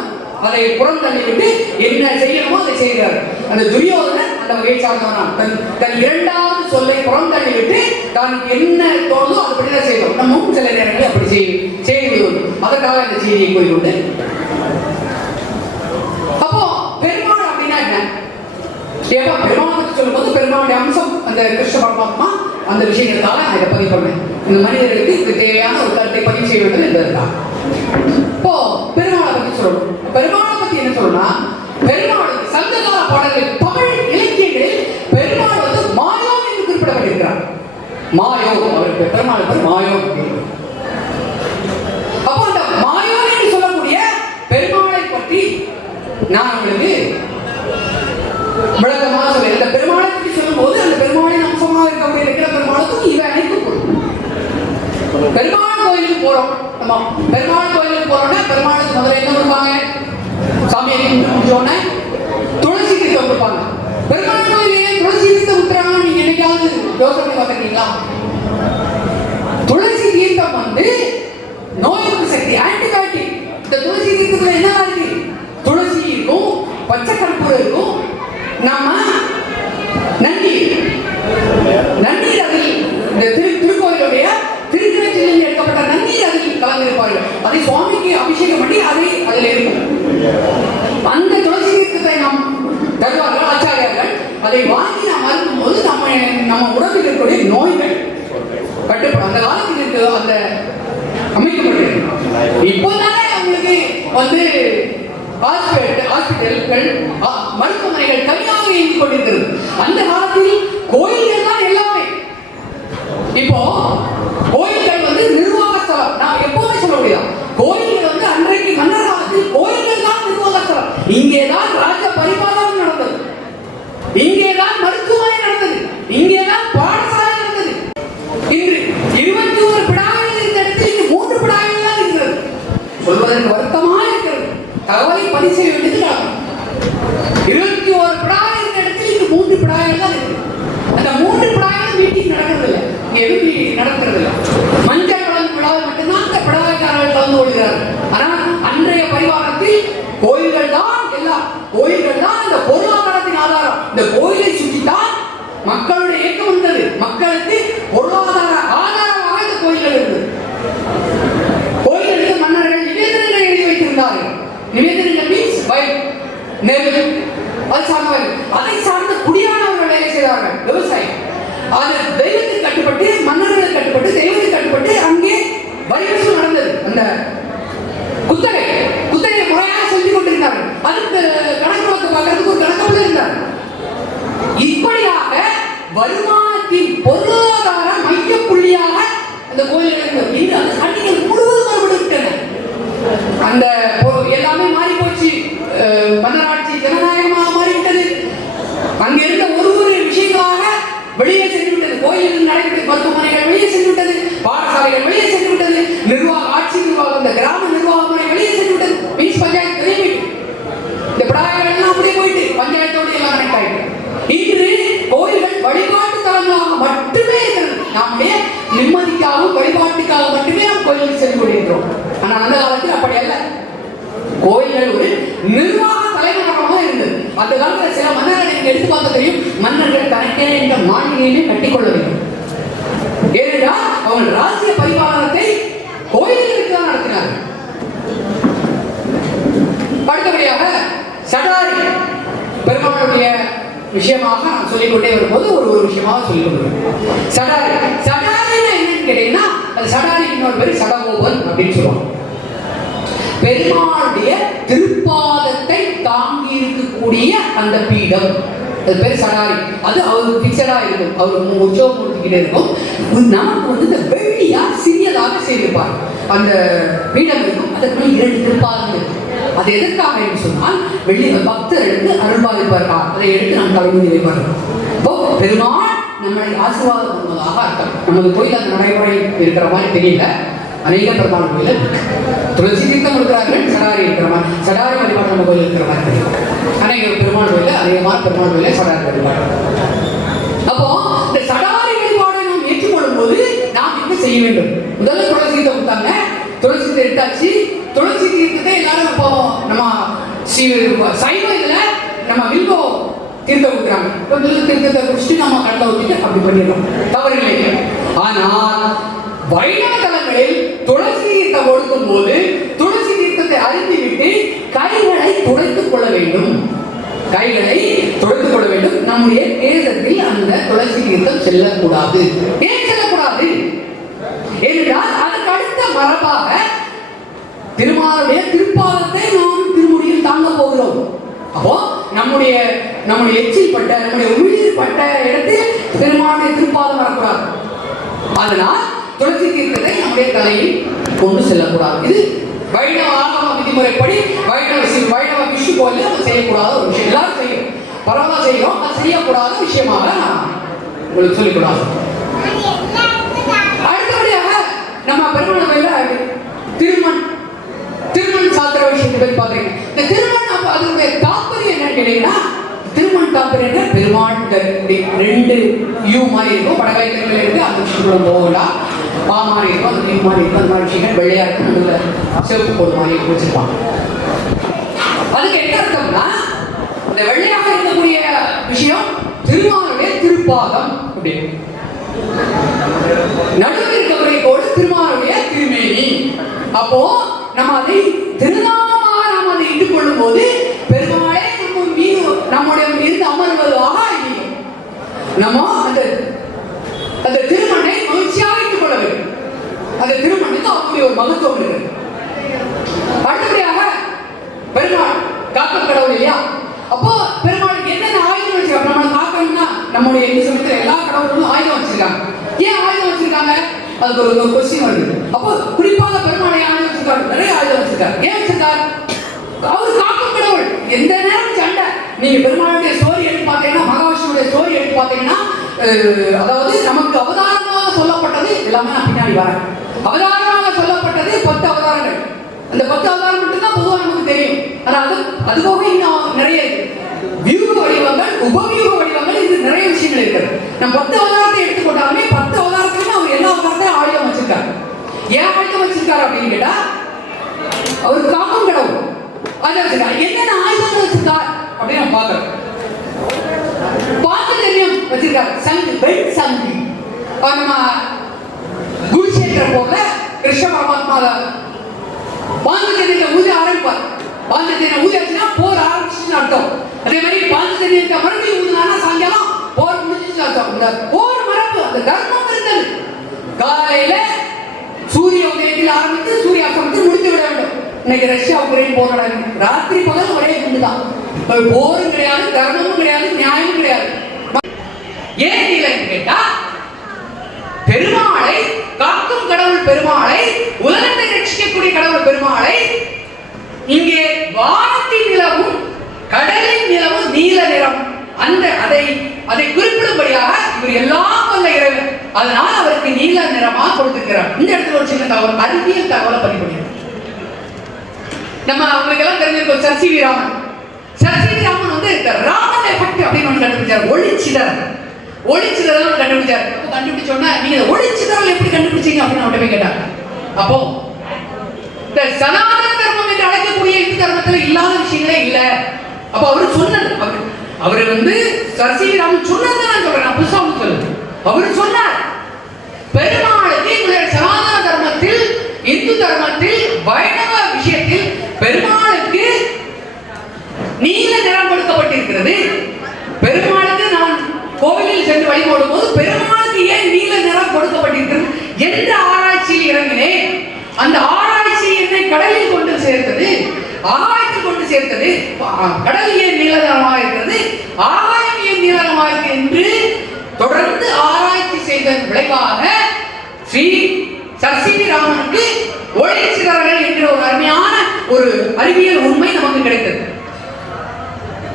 அதை புறந்தள்ளி விட்டு என்ன செய்யணுமோ அதை செய்கிறார்கள். அந்த துரியோதனன் அந்த வகையை சார்ந்தவனான். தன் இரண்டாவது சொல்லை புறந்தள்ளி விட்டு தான் என்ன தோணுதோ அதுபடிதான் செய்தோம். நம்ம சில நேரங்களில் அப்படி செய்து விடுவோம். அதற்காக இந்த செய்தியை கூறிக்கொண்டு, அப்போ பெருமாள் அப்படின்னா என்ன? ஏப்பா பெருமாளுக்கு சொல்லும் போது பெருமாளுடைய அம்சம் அந்த கிருஷ்ண பரமாத்மா அந்த விஷயங்களுக்காக நான் இதை பதிவு பண்ணேன். இந்த மனிதர்களுக்கு இது தேவையான ஒரு கருத்தை பதிவு செய்ய வேண்டும் என்பதுதான். இப்போ பெருமாளை பத்தி சொல்லணும். பெருமாளை பத்தி என்ன சொல்லணும்னா, பெருமாளுக்கு சங்ககால பாடல்கள், தமிழ் இலக்கியங்களில் பெருமாள் வந்து மாயோ என்று குறிப்பிடப்பட்டிருக்கிறார். மாயோ, அவருக்கு பெருமாள் பேர் மாயோ. அப்போ அந்த மாயோ என்று சொல்லக்கூடிய பெருமாளை பற்றி நான் உங்களுக்கு விளக்கமாக சொல்ல. இந்த பெருமாளை பற்றி சொல்லும் போது அந்த பெருமாளின் அம்சமாக இருக்கக்கூடிய இருக்கிற பெருமாளுக்கும் இவை அனைத்தும் பெருமாள் கோயிலுக்கு போறோம். நம்ம பெருமாள் கோயிலுக்கு போறோம்னா பெருமாளுக்கு முதல்ல என்ன கொடுப்பாங்க? சாமியை முடிச்சோடனே துளசி தீர்த்தம் கொடுப்பாங்க. பெருமாள் கோயிலே துளசி தீர்த்தம் ஊத்துறாங்க. நீங்க என்னைக்காவது யோசனை பார்த்துருக்கீங்களா? துளசி தீர்த்தம் வந்து நோய் எதிர்ப்பு சக்தி, ஆன்டிபயோட்டிக். இந்த துளசி தீர்த்தத்துல என்ன இருக்கு? துளசி இருக்கும், பச்சை கற்பூரம் இருக்கும், நம்ம நன்னீர் அதில் இந்த திருக்கோயிலுடைய திருக்கணிச்சிலிருந்து எடுக்கப்பட்ட நன்னீர் அதில் கலந்திருப்பார்கள். அதை சுவாமிக்கு அபிஷேகம் பண்ணி அதில் இருக்கும். அந்த துளசி தீர்த்தத்தை நாம் தருவார்கள் ஆச்சாரியார்கள். அதை வாங்கி நாம் அருந்தும் போது நம்ம உடம்பில் இருக்கக்கூடிய நோய்கள் கட்டுப்படும். அந்த காலத்தில் அந்த அமைக்கப்பட்டது. இப்போதானே அவங்களுக்கு வந்து ஹாஸ்பிட்டல்கள், மருத்துவமனைகள் தனியாக இயங்கிக் கொண்டிருக்கிறது. அந்த காலத்தில் கோயில்கள் தான் எல்லாமே. இப்போ கோயில்கள் வந்து நிர்வாக ஸ்தலம். நான் எப்பவுமே சொல்ல முடியாது, கோயில்கள் வந்து அன்றைக்கு மன்னர் காலத்தில் கோயில்கள் தான் நிர்வாக ஸ்தலம். இங்கேதான் ராஜ பரிபாலனம் நடந்தது, இங்கேதான் மருத்துவமனை நடந்தது, இங்கேதான் பாடசாலை நடந்தது. இன்று 21 பிடாய்கள் இருந்த இடத்தில் 3 பிடாய்கள் தான் இருக்கிறது. சொல்வதற்கு வருத்தமாக இருக்கிறது. தகவலை பதிவு செய்ய வேண்டியது 21 பிடாய் இருந்த இடத்தில் 3 பிடாய்கள் தான் இருக்கு. அந்த 3 பிடாய்கள் மீட்டிங் நடக்கிறது இல்லை, எதுவும் நடக்கிறது இல்லை. மஞ்சள் வழங்கும் விழாவில் மட்டும்தான் அந்த பிடாய்க்காரர்கள் கலந்து கொள்கிறார்கள். ஆனால் அன்றைய பரிவாரத்தில் கோயில்கள் தான் எல்லாம், கோயில்கள் தான் இந்த பொருளாதாரத்தின் ஆதாரம். இந்த கோயிலை சுற்றித்தான் மக்களுடைய இயக்கம் வந்தது. மக்களுக்கு பொருளாதார ஆதாரமாக இந்த கோயில்கள் இருந்தது. கோயில்களுக்கு மன்னர்கள் நிவேதனங்களை எழுதி வைத்திருந்தார்கள். நிவேதனங்கள் மீன்ஸ் வயல், நெல், அது சார்ந்தவர்கள். அதை சார்ந்த குடியானவர்கள் வேலை செய்தார்கள், விவசாயம். அது தெய்வத்துக்கு கட்டுப்பட்டு, மன்னர்களுக்கு கட்டுப்பட்டு, தெய்வத்துக்கு கட்டுப்பட்டு அங்கே வரி வசூல் நடந்தது. அந்த குத்தகை முறையாக சொல்லிக் கொண்டிருந்தார்கள். அதுக்கு கணக்கு பார்க்கறதுக்கு ஒரு கணக்கு இருந்தார். இப்படியாக வருமானத்தின் பொருளாதார மைய புள்ளியாக அந்த கோயில்கள் இருந்தது. இன்று அந்த சட்டிகள் முழுவதும் விட்டன. அந்த எல்லாமே மாறி போச்சு. மன்னராட்சி ஜனநாயகமாக மாறிவிட்டது. அங்கே இருந்த ஒரு விஷயங்களாக வெளியே சென்று விட்டது. கோயிலில் நடைபெற்ற மருத்துவமனைகள் வெளியே சென்று விட்டது, பாடசாலைகள் வெளியே சென்று விட்டது, ஆட்சி நிர்வாகம், இந்த கிராம நிர்வாக முறை வெளியே சென்று விட்டது. மீன்ஸ் பஞ்சாயத்து வெளியே போயிட்டு, இந்த பிடாய்கள் எல்லாம் அப்படியே போயிட்டு பஞ்சாயத்தோடு எல்லாம் கனெக்ட் ஆயிட்டு. இன்று கோயில்கள் வழிபாட்டு தலங்களாக மட்டுமே இருக்கிறது. நம்முடைய நிம்மதிக்காகவும் வழிபாட்டுக்காக மட்டுமே நாம் கோயிலுக்கு சென்று கொண்டிருக்கிறோம். ஆனால் அந்த காலத்தில் அப்படி அல்ல. கோயில்கள் ஒரு நிர்வாக தலைநகரமாக இருந்தது. அந்த காலத்தில் சில மன்னர்கள் எடுத்து பார்க்க தெரியும், மன்னர்கள் தனக்கே என்ற மாளிகையுமே கட்டிக்கொள்ள வேண்டும். ஏனென்றால் அவர்கள் ராஜ்ய பரிபாலனத்தை கோயில்களுக்கு தான் நடத்தினார்கள். அடுத்தபடியாக சடாரி பெருமாளுடைய விஷயமாக நான் சொல்லிக்கொண்டே வரும்போது ஒரு விஷயமாக சொல்லிக் கொள்வேன். சடாரி என்னன்னு கேட்டீங்கன்னா, அது சடாரி இன்னொரு பேர் சடகோபன் அப்படின்னு சொல்லுவாங்க. பெருமாளுடைய திருப்பாதத்தை தாங்கி இருக்கக்கூடிய அந்த பீடம், அது பேர் சடாரி. அது அவருக்கு பிக்சடா இருக்கும், அவருக்கு உற்சவமூர்த்திக்கிட்டே இருக்கும். நமக்கு வந்து இந்த வெள்ளியா சிறியதாக செய்திருப்பார். அந்த பீடம் இருக்கும், அதற்கு 2 திருப்பாதங்கள் இருக்கும். அது எதற்காக என்று சொன்னால், வெள்ளி பக்தர்களுக்கு அருள்பாலிப்பார். அதை எடுத்து நம் தலைமுறை வைப்பார்கள். இப்போ பெருமாள் நம்மளை ஆசீர்வாதம் பண்ணுவதாக அர்த்தம். நமது கோயில் அந்த நடைமுறை இருக்கிற மாதிரி தெரியல. அநேக பெருமாள் கோயில் துளசி தீர்த்தம் இருக்கிறார்கள், சடாரி இருக்கிற மாதிரி, சடாரி வழிபாடு நம்ம கோயில் இருக்கிற மாதிரி தெரியும். அநேக பெருமாள் கோயில், அதிகமான பெருமாள் கோயில சடாரி வழிபாடு. அப்போ இந்த சடாரி வழிபாடை நாம் ஏற்றுக்கொள்ளும் போது நாம் என்ன செய்ய வேண்டும்? முதல்ல துளசி தீர்த்தம் கொடுத்தாங்க, துளசி தீர்த்தம் எடுத்தாச்சு. துளசி தீர்த்தத்தை எல்லாரும் இப்போ நம்ம சைவ இதுல நம்ம வில்வோ தீர்த்தம் கொடுக்குறாங்க. இப்போ வில்வ தீர்த்தத்தை குடிச்சிட்டு நம்ம கடலை ஊற்றிட்டு அப்படி பண்ணிடுறோம், தவறில்லை. ஆனால் வைணவ தலங்களில் துளசி தீர்த்தம் கொடுக்கும் போது துளசி தீர்த்தத்தை அருந்திவிட்டு கைகளை துடைத்துக் கொள்ள வேண்டும். நம்முடைய கேசத்தில் அந்த துளசி தீர்த்தம் செல்லக்கூடாது. ஏன் செல்லக்கூடாது என்றால், அதுக்கு அடுத்த மரபாக திருமாலுடைய திருப்பாதத்தை நாம் திருமுடியில் தாங்க போகிறோம். அப்போ நம்முடைய எச்சில் பட்ட, நம்முடைய உயிர் பட்ட இடத்தில் பெருமாளுடைய திருப்பாதம் வரக்கூடாது. அதனால் துளசி தீர்த்தத்தை நம்முடைய தலையில் கொண்டு செல்லக்கூடாது. இது வைணவ ஆகம விதிமுறைப்படி வைணவ விஷ்ணு கோயிலில் நம்ம செய்யக்கூடாத ஒரு விஷயம். எல்லாரும் செய்யும், பரவாயில்ல செய்யும், அது செய்யக்கூடாத விஷயமாக நான் உங்களுக்கு சொல்லிக்கூடாது. அடுத்தபடியாக நம்ம பெருமாள் கோயில திருமண் சாத்திர விஷயத்தை பற்றி பாத்தீங்க. இந்த திருமண் அதனுடைய தாற்பயம் என்னன்னு கேட்டீங்கன்னா, திருமண் தாற்பயம் பெருமாள் 2 யூ மாதிரி இருக்கும், வடகை இருக்கு, அந்த விஷயம் போகலாம். பா மாதிரி இருக்கும், அந்த மீன் மாதிரி இருக்கும், அந்த மாதிரி விஷயங்கள் வெள்ளையா இருக்கும், நடுவில் சிவப்பு கோடு மாதிரி வச்சிருப்பாங்க. அதுக்கு என்ன அர்த்தம்னா இந்த வெள்ளையாக இருக்கக்கூடிய விஷயம் திருமாலுடைய திருப்பாதம் அப்படின்னு. நடுவில் இருக்கக்கூடிய கோடு திருமாலுடைய திருமேனி. அப்போ நம்ம அதை திருநாமமாக நாம் அதை இட்டுக் கொள்ளும் போது பெருமாளே நம்ம மீது நம்முடைய இருந்து அமர்வதாக அறிவிக்கும். நம்ம அந்த திருமண்ணை மகிழ்ச்சியாக இட்டுக் கொள்ள வேண்டும். அந்த திருமண்ணுக்கு அவருடைய ஒரு மகத்துவம் இருக்கு. அடுத்தபடியாக பெருமாள் காக்க கடவுள் இல்லையா? அப்போ பெருமாளுக்கு என்னென்ன ஆயுதம் வச்சிருக்காங்க? நம்மளை காக்கணும்னா நம்முடைய இந்த சமயத்தில் எல்லா கடவுளும் ஆயுதம் வச்சிருக்காங்க. ஏன் ஆயுதம் வச்சிருக்காங்க? அதுக்கு ஒரு கொஸ்டின் வருது. அப்போ குறிப்பாக பெருமாளை ஆயுதம் வச்சிருக்காரு, நிறைய ஆயுதம் வச்சிருக்காரு. ஏன் வச்சிருக்காரு? அவர் காக்கும் கடவுள். எந்த நேரம் சண்டை. நீங்க பெருமாளுடைய ஸ்டோரி எடுத்து பார்த்தீங்கன்னா, மகாவிஷ்ணுடைய ஸ்டோரி எடுத்து பார்த்தீங்கன்னா, அதாவது நமக்கு அவதாரமாக சொல்லப்பட்டது எல்லாமே நான் பின்னாடி வரேன். அவதாரமாக சொல்லப்பட்டது 10 அவதாரங்கள். அந்த 10 அவதாரம் மட்டும்தான் பொதுவாக நமக்கு தெரியும். அதாவது அது போக இன்னும் நிறைய வியூக வடிவங்கள், உபவியூக வடிவங்கள், இது நிறைய விஷயங்கள் இருக்குது. நம்ம 10 அவதாரத்தை எடுத்துக்கொண்டாலுமே 10 அவதாரத்துக்கு அவர் எல்லா அவதாரத்தையும் ஆயுதம் வச்சிருக்காரு. ஏன் ஆயுதம் வச்சிருக்காரு அப்படின்னு கேட்டா, அவர் காக்கும் கடவுள். அதை வச்சிருக்காரு. என்னென்ன ஆயுதங்கள் வச்சிருக்கார் அப்படின்னு நம்ம பார்க்கிறோம். பாஞ்சஜன்யம் வச்சிருக்காரு. சங்கு, பெண் சங்கு. நம்ம குருஷேத்திர போல கிருஷ்ண பரமாத்மால பாஞ்சஜன்யத்தை ஊதி ஆரம்பிப்பார். பாஞ்சஜன்யம் ஊதியாச்சுன்னா போர் ஆரம்பிச்சுன்னு அர்த்தம். அதே மாதிரி பாஞ்சஜன்யத்தை மறுபடியும் ஊதினா சாயங்காலம் போர் முடிஞ்சுன்னு அர்த்தம். இந்த போர் மரபு, அந்த தர்மம் இருந்தது. காலையில சூரிய உதயத்தில் ஆரம்பித்து சூரிய அஸ்தமத்தில் முடித்து விட வேண்டும். இன்னைக்கு ரஷ்யா உக்ரைன் போர் நடக்குது. ராத்திரி பகல் ஒரே குண்டுதான். போரும் கிடையாது, தர்மமும் கிடையாது, நியாயமும் கிடையாது. ஏன் இல்லைன்னு கேட்டா, பெருமாளை காக்கும் கடவுள் பெருமாளை, உலகத்தை ரட்சிக்கக்கூடிய கடவுள் பெருமாளை, இங்கே வானத்தின் நிலவும் கடலின் நிலவும் நீல நிறம், அந்த அதை குறிப்பிடும்படியாக இவர் எல்லாம் வல்ல இறைவன். அதனால அவருக்கு நீல நிறமா கொடுத்திருக்கிறார். இந்த இடத்துல ஒரு சின்ன தகவல், அறிவியல் தகவலை பதிவு பண்ணிடுறோம். நம்ம அவங்களுக்கு எல்லாம் தெரிஞ்சிருக்கோம் sir C V Raman. Sir C V Raman வந்து இந்த ராமன் எஃபெக்ட் அப்படின்னு ஒன்று கண்டுபிடிச்சார். ஒளிச்சிதறல் கண்டுபிடிச்சார். கண்டுபிடிச்சோன்னா நீங்க ஒளிச்சிதறல் எப்படி கண்டுபிடிச்சீங்க அப்படின்னு அவர்கிட்ட போய் கேட்டாங்க. அப்போ இந்த சனாதன தர்மம் என்று அழைக்கக்கூடிய இந்து தர்மத்துல இல்லாத விஷயங்களே இல்ல. அப்போ அவர் சொன்னது, அவர் வந்து சர் சி வி ராமன் சொன்னது நான் சொல்றேன், நான் புதுசா சொல்லுங்க. அவர் சொன்னார், பெருமாளுக்கு எங்களுடைய சனாதன தர்மத்தில், இந்து தர்மத்தில், வைணவ விஷயத்தில் பெருமாளுக்கு நீல நிறம் கொடுக்கப்பட்டிருக்கிறது. பெருமாளுக்கு நான் கோவிலில் சென்று வழிபடும் போது பெருமாளுக்கு ஏன் நீல நிறம் கொடுக்கப்பட்டிருக்கிறது என்ற ஆராய்ச்சியில் இறங்கினேன். அந்த ஆராய்ச்சி என்னை கடலில் கொண்டு சேர்த்தது, ஆகாயத்தில் கொண்டு சேர்த்தது. கடல் ஏன் நீல நிறமாக இருக்கிறது, ஆகாயம் ஏன் நீல நிறமாக இருக்கிறது என்று தொடர்ந்து ஆராய்ச்சி செய்த விளைவாக ஸ்ரீ சர் சி வி ராமனுக்கு ஒளிச்சிதறல் என்ற ஒரு அருமையான ஒரு அறிவியல் உண்மை நமக்கு கிடைத்தது.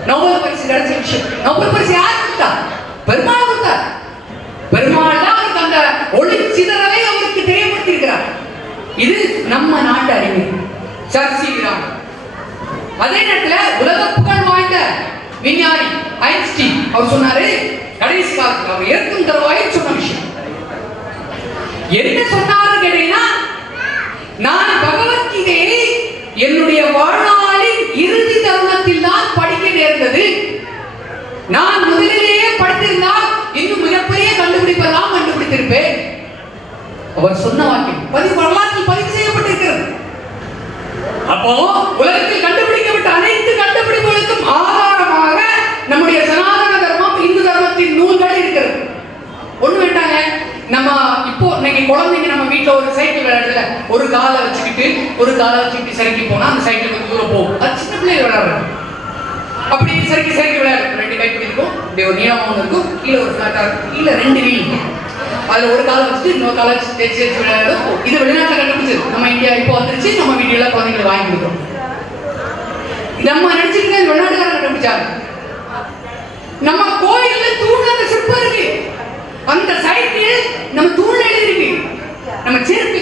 நோபல் பரிசு கிடைச்ச விஷயம். நோபல் பரிசு யார் கொடுத்தார்? பெருமாள் கொடுத்தார். பெருமாள் தான் அவருக்கு அந்த ஒளிச்சிதறலை அவருக்கு தெரியப்படுத்தியிருக்கிறார். இது நம்ம நாட்டு அறிவியல் சர் சி வி ராமன். அதே நேரத்தில் உலக புகழ் வாய்ந்த விஞ்ஞானி ஐன்ஸ்டீன் அவர் சொன்னாரு, கடைசி காலத்தில் அவர் இறக்கும் தருவாயில் சொன்ன விஷயம் என்ன சொன்னாரு கேட்டீங்கன்னா, நான் பகவத்கீதையை என்னுடைய வாழ்நாளின் இறுதி தருணத்தில் தான் படிக்க நேர்ந்தது. நான் முதலிலேயே படித்திருந்தால் இன்னும் மிகப்பெரிய கண்டுபிடிப்பெல்லாம் கண்டுபிடித்திருப்பேன். அவர் சொன்ன வாக்கியம் வரலாற்றில் பதிவு செய்யப்பட்டிருக்கிறது. அப்போ உலகத்தில் கண்டுபிடிக்கப்பட்ட அனைத்து கண்டுபிடிப்புகளுக்கும் ஆதாரமாக நம்முடைய சனாதன தர்மம், இந்து தர்மத்தின் நூல்கள் இருக்கிறது. ஒண்ணு வேண்டாங்க, நம்ம இப்போ இன்னைக்கு குழந்தைங்க நம்ம வீட்டுல ஒரு சைக்கிள் விளையாடுல, ஒரு காலை வச்சுக்கிட்டு சறுக்கி போனா அந்த சைக்கிள் கொஞ்சம் தூரம் போகும். அது சின்ன பிள்ளைங்க விளையாடுறாங்க. அப்படி சறுக்கி விளையாடு, 2 கைப்பிடி இருக்கும், இப்படி ஒரு நீளமாக இருக்கும், கீழே ஒரு ஃபிளாட்டா இருக்கும், கீழே 2 வீல் இருக்கும். அதுல ஒரு காலை வச்சுட்டு இன்னொரு காலை தேய்ச்சி விளையாடும். இது வெளிநாட்டில் கண்டுபிடிச்சது. நம்ம இந்தியா இப்போ வந்துருச்சு, நம்ம வீட்டுல குழந்தைங்களை வாங்கி கொடுக்குறோம். நம்ம நினைச்சிருக்க வெளிநாட்டுல கண்டுபிடிச்சாங்க. நம்ம கோயில்ல தூண்ல அந்த சிற்பம் இருக்கு, அந்த சைக்கிள் நம்ம தூண்ல எழுதிருக்கு, நம்ம சேர்த்து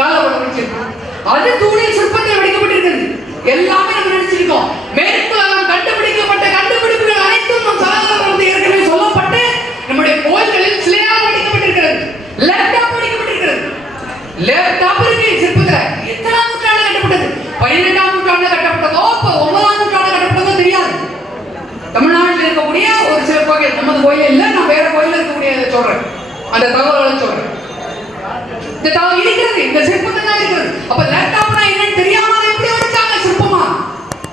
காலை வச்சிருக்கோம், அது தூணில் சிற்பத்தில் வடிக்கப்பட்டிருக்கிறது. எல்லாமே நம்ம நினைச்சிருக்கோம். மேற்குலகம் கண்டுபிடிக்கப்பட்ட கண்டுபிடிப்புகள் அனைத்தும் நம் சனாதனத்தில் ஏற்கனவே சொல்லப்பட்டு நம்முடைய கோயில்களில் சிலையாக வடிக்கப்பட்டிருக்கிறது, லேப்டாப் வடிக்கப்பட்டிருக்கிறது. லேப்டாப் இருக்கு சிற்பத்துல. எத்தனாம் நூற்றாண்டு கட்டப்பட்டது? 12ஆம் நூற்றாண்டு கட்டப்பட்டதோ 9ஆம் நூற்றாண்டு கட்டப்பட்டதோ தெரியாது. தமிழ்நாட்டில் இருக்கக்கூடிய ஒரு சில கோயில், நமது கோயில் இல்ல, நான் வேற கோயில் இருக்கக்கூடிய சொல்றேன், அந்த தகவல்களை சொல்றேன். இந்த தகவல் இருக்கிறது, இந்த சிற்பத்தில் தான் இருக்கிறது. அப்ப லேப்டாப்னா என்னன்னு தெரியாம அதை எப்படி வடிச்சாங்க? சிற்பமா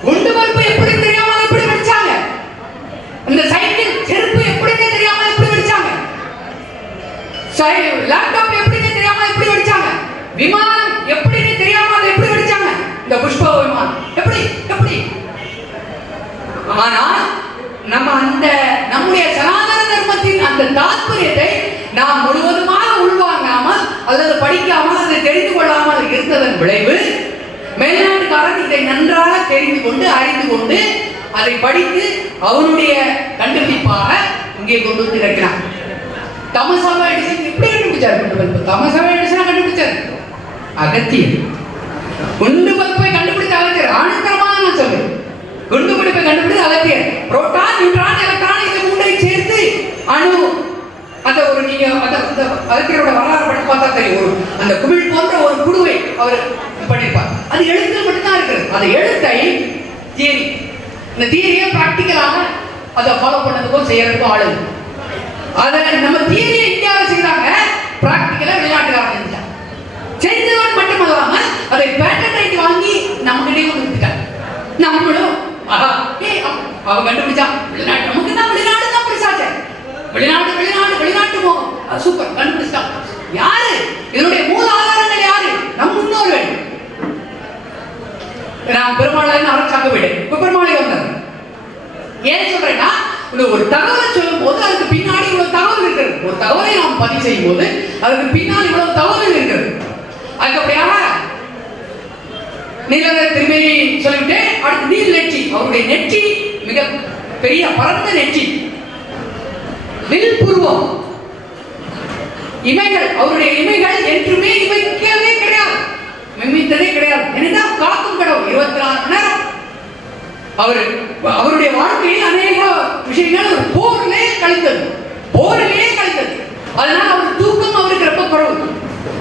குண்டு பல்பு எப்படி தெரியாம அதை எப்படி வடிச்சாங்க? இந்த சைக்கிள் செருப்பு எப்படின்னு தெரியாம எப்படி வடிச்சாங்க? லேப்டாப் எப்படின்னு தெரியாம எப்படி வடிச்சாங்க? விமானம் எப்படின்னு தெரியாம அதை எப்படி வடிச்சாங்க? இந்த புஷ்ப விமானம் எப்படி எப்படி? ஆனால் நம்ம அந்த நம்முடைய சனாதன தர்மத்தின் அந்த தாத்பரியத்தை நாம் முழுவதுமாக உள்வாங்காமல் அல்லது படிக்காமல் அதை தெரிந்து கொள்ளாமல் இருந்ததன் விளைவு, மேல்நாட்டுக்காரன் இதை நன்றாக தெரிந்து கொண்டு அறிந்து கொண்டு அதை படித்து அவனுடைய கண்டுபிடிப்பாக இங்கே கொண்டு வந்து இருக்கிறான். தாமஸ் ஆல்வா எடிசன் எப்படி கண்டுபிடிச்சார் குண்டு பல்பு? தாமஸ் ஆல்வா எடிசன் கண்டுபிடிச்சார் அகத்தியர். குண்டு பல்பை கண்டுபிடித்த அகத்தியர். ஆணித்தரமாக நான் சொல்றேன், குண்டு பல்பை கண்டுபிடித்த அகத்தியர். புரோட்டான், நியூட்ரான், எலக்ட்ரான் இந்த மூன்றை சேர்த்து அணு, அந்த ஒரு நீங்க அந்த அகத்தியரோட வரலாறு படித்து பார்த்தா தெரியும். ஒரு அந்த குமிழ் போன்ற ஒரு குழுவை அவர் பண்ணியிருப்பார். அது எழுத்து மட்டும்தான் இருக்கிறது. அந்த எழுத்தை தியரி, இந்த தியரியை பிராக்டிக்கலாக அதை ஃபாலோ பண்ணதுக்கும் செய்யறதுக்கும் ஆளு. அதை நம்ம தியரியை இந்தியாவில் செய்யறாங்க, பிராக்டிக்கலா வெளிநாட்டுக்காரங்க செஞ்சாங்க. செஞ்சவன் மட்டும் இல்லாமல் அதை பேட்டன் ரைட் வாங்கி நம்ம கிட்டே கொடுத்துட்டாங்க. நம்மளும் அவன் கண்டுபிடிச்சா வெளிநாட்டு, நமக்கு தான் வெளிநாடு தான் பிடிச்சாச்சு. வெளிநாடு வெளிநாடு வெளிநாட்டு போகும், சூப்பர் கண்டுபிடிச்சான். யாரு இதனுடைய மூல ஆதாரங்கள்? யாரு? நம் முன்னோர்கள். நான் பெருமாள் அரசாங்க வீடு இப்ப பெருமாளை வந்தார். ஏன் சொல்றேன்னா, ஒரு தகவலை சொல்லும் போது அதுக்கு பின்னாடி இவ்வளவு தகவல் இருக்கிறது. ஒரு தகவலை நாம் பதிவு செய்யும் போது அதுக்கு பின்னால் இவ்வளவு தகவல் இருக்கிறது. அதுக்கப்புறம் நீலகர திருமேனி சொல்லிவிட்டு அடுத்து நீல் நெற்றி. அவருடைய நெற்றி மிக பெரிய பரந்த நெற்றி. வில் புருவம், இமைகள், அவருடைய இமைகள் என்றுமே இமைக்கவே கிடையாது, மிமித்ததே கிடையாது. என்னதான் காக்கும் கடவுள் 24 மணி நேரம். அவருடைய வாழ்க்கையில் அநேக விஷயங்கள் ஒரு போரிலே கழித்தது, போரிலேயே கழித்தது. அதனால அவர் தூக்கம் அவருக்கு ரொம்ப குறைவு.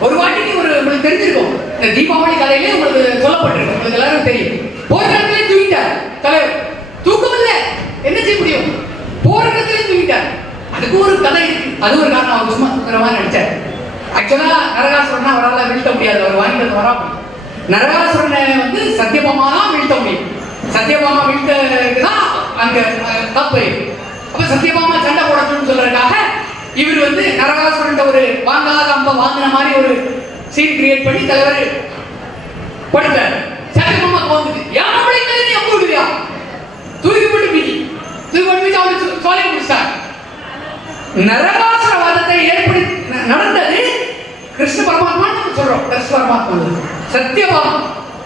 ஒரு வாட்டிக்கு ஒரு உங்களுக்கு தெரிஞ்சிருக்கும், இந்த தீபாவளி கதையிலே உங்களுக்கு சொல்லப்பட்டிருக்கும், உங்களுக்கு எல்லாரும் தெரியும். போர்க்களத்திலே தூங்கிட்டார் தலைவர். தூக்கம் இல்லை, என்ன செய்ய முடியும்? போர்க்களத்திலே தூங்கிட்டார். அதுக்கு ஒரு கதை இருக்கு, அது ஒரு காரணம். அவர் சும்மா தூங்குற மாதிரி நடிச்சார். ஆக்சுவலா நரகாசுரனை அவரால் வீழ்த்த முடியாது, அவர் வாங்கிட்டு வராம. நரகாசுரனை வந்து சத்யபாமா தான் வீழ்த்த முடியும். சத்யபாமா வீழ்த்ததான் அங்க தப்பு. அப்ப சத்யபாமா சண்டை போடணும்னு சொல்றதுக்காக இவர் வந்து நரகாசுரன் ஒரு வாங்காத அம்ப வாங்கின மாதிரி ஒரு சீன் கிரியேட் பண்ணி தலைவர் படுத்தார். சத்யபாமா வந்துட்டு யானை அம்புடியா தூக்கி போட்டு மீதி அவரு சோலையை முடிச்சார். நரகாசுரவாதத்தை ஏற்படுத்தி நடந்தது கிருஷ்ண பரமாத்மான்னு சொல்றோம். கிருஷ்ண பரமாத்மா சத்யபாமா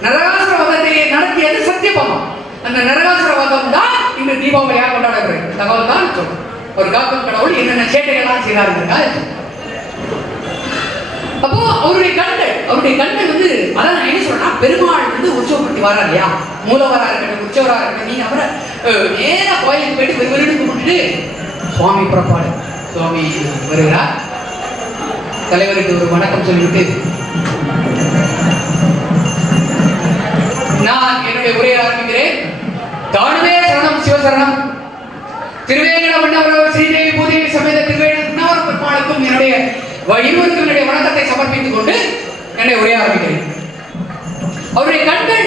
நரகாசுரவாதத்தை நடத்தியது சத்யபாமா. அந்த நரகாசுரவாதம் தான் இந்த தீபாவளியாக கொண்டாடப்படுகிறது. தகவல் தான் சொல்றோம். ஒரு காக்கும் கடவுள் என்னென்ன சேட்டைகள்லாம் செய்தார்கள். அப்போ அவருடைய கண்கள் வந்து அதான் நான் என்ன சொல்றேன்னா, பெருமாள் வந்து உற்சவப்படுத்தி வரார் இல்லையா, மூலவரா இருக்கட்டும் உற்சவரா இருக்கட்டும், நீங்க அவரை நேரா கோயிலுக்கு போயிட்டு விருது கும்பிட்டுட்டு சுவாமி புறப்பாடு, சுவாமி வருகிறார், தலைவருக்கு ஒரு வணக்கம் சொல்லிவிட்டு நான் என்னுடைய உரையை ஆரம்பிக்கிறேன். தாழ்வே சரணம் சிவசரணம். திருவேங்கட மன்னவர் ஸ்ரீதேவி பூதேவி சமேத திருவேங்கட பெருமாளுக்கும் என்னுடைய இருவருக்கும் என்னுடைய வணக்கத்தை சமர்ப்பித்துக் கொண்டு என்னுடைய உரையை ஆரம்பிக்கிறேன். அவருடைய கண்கள்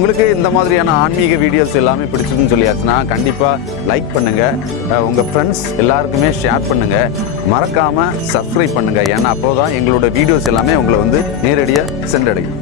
உங்களுக்கு இந்த மாதிரியான ஆன்மீக வீடியோஸ் எல்லாமே பிடிச்சிருக்குன்னு சொல்லியாச்சுன்னா கண்டிப்பாக லைக் பண்ணுங்கள், உங்கள் ஃப்ரெண்ட்ஸ் எல்லாருக்குமே ஷேர் பண்ணுங்கள், மறக்காமல் சப்ஸ்கிரைப் பண்ணுங்கள். ஏன்னா அப்போ தான் எங்களோட வீடியோஸ் எல்லாமே உங்களை வந்து நேரடியாக சென்றடையும்.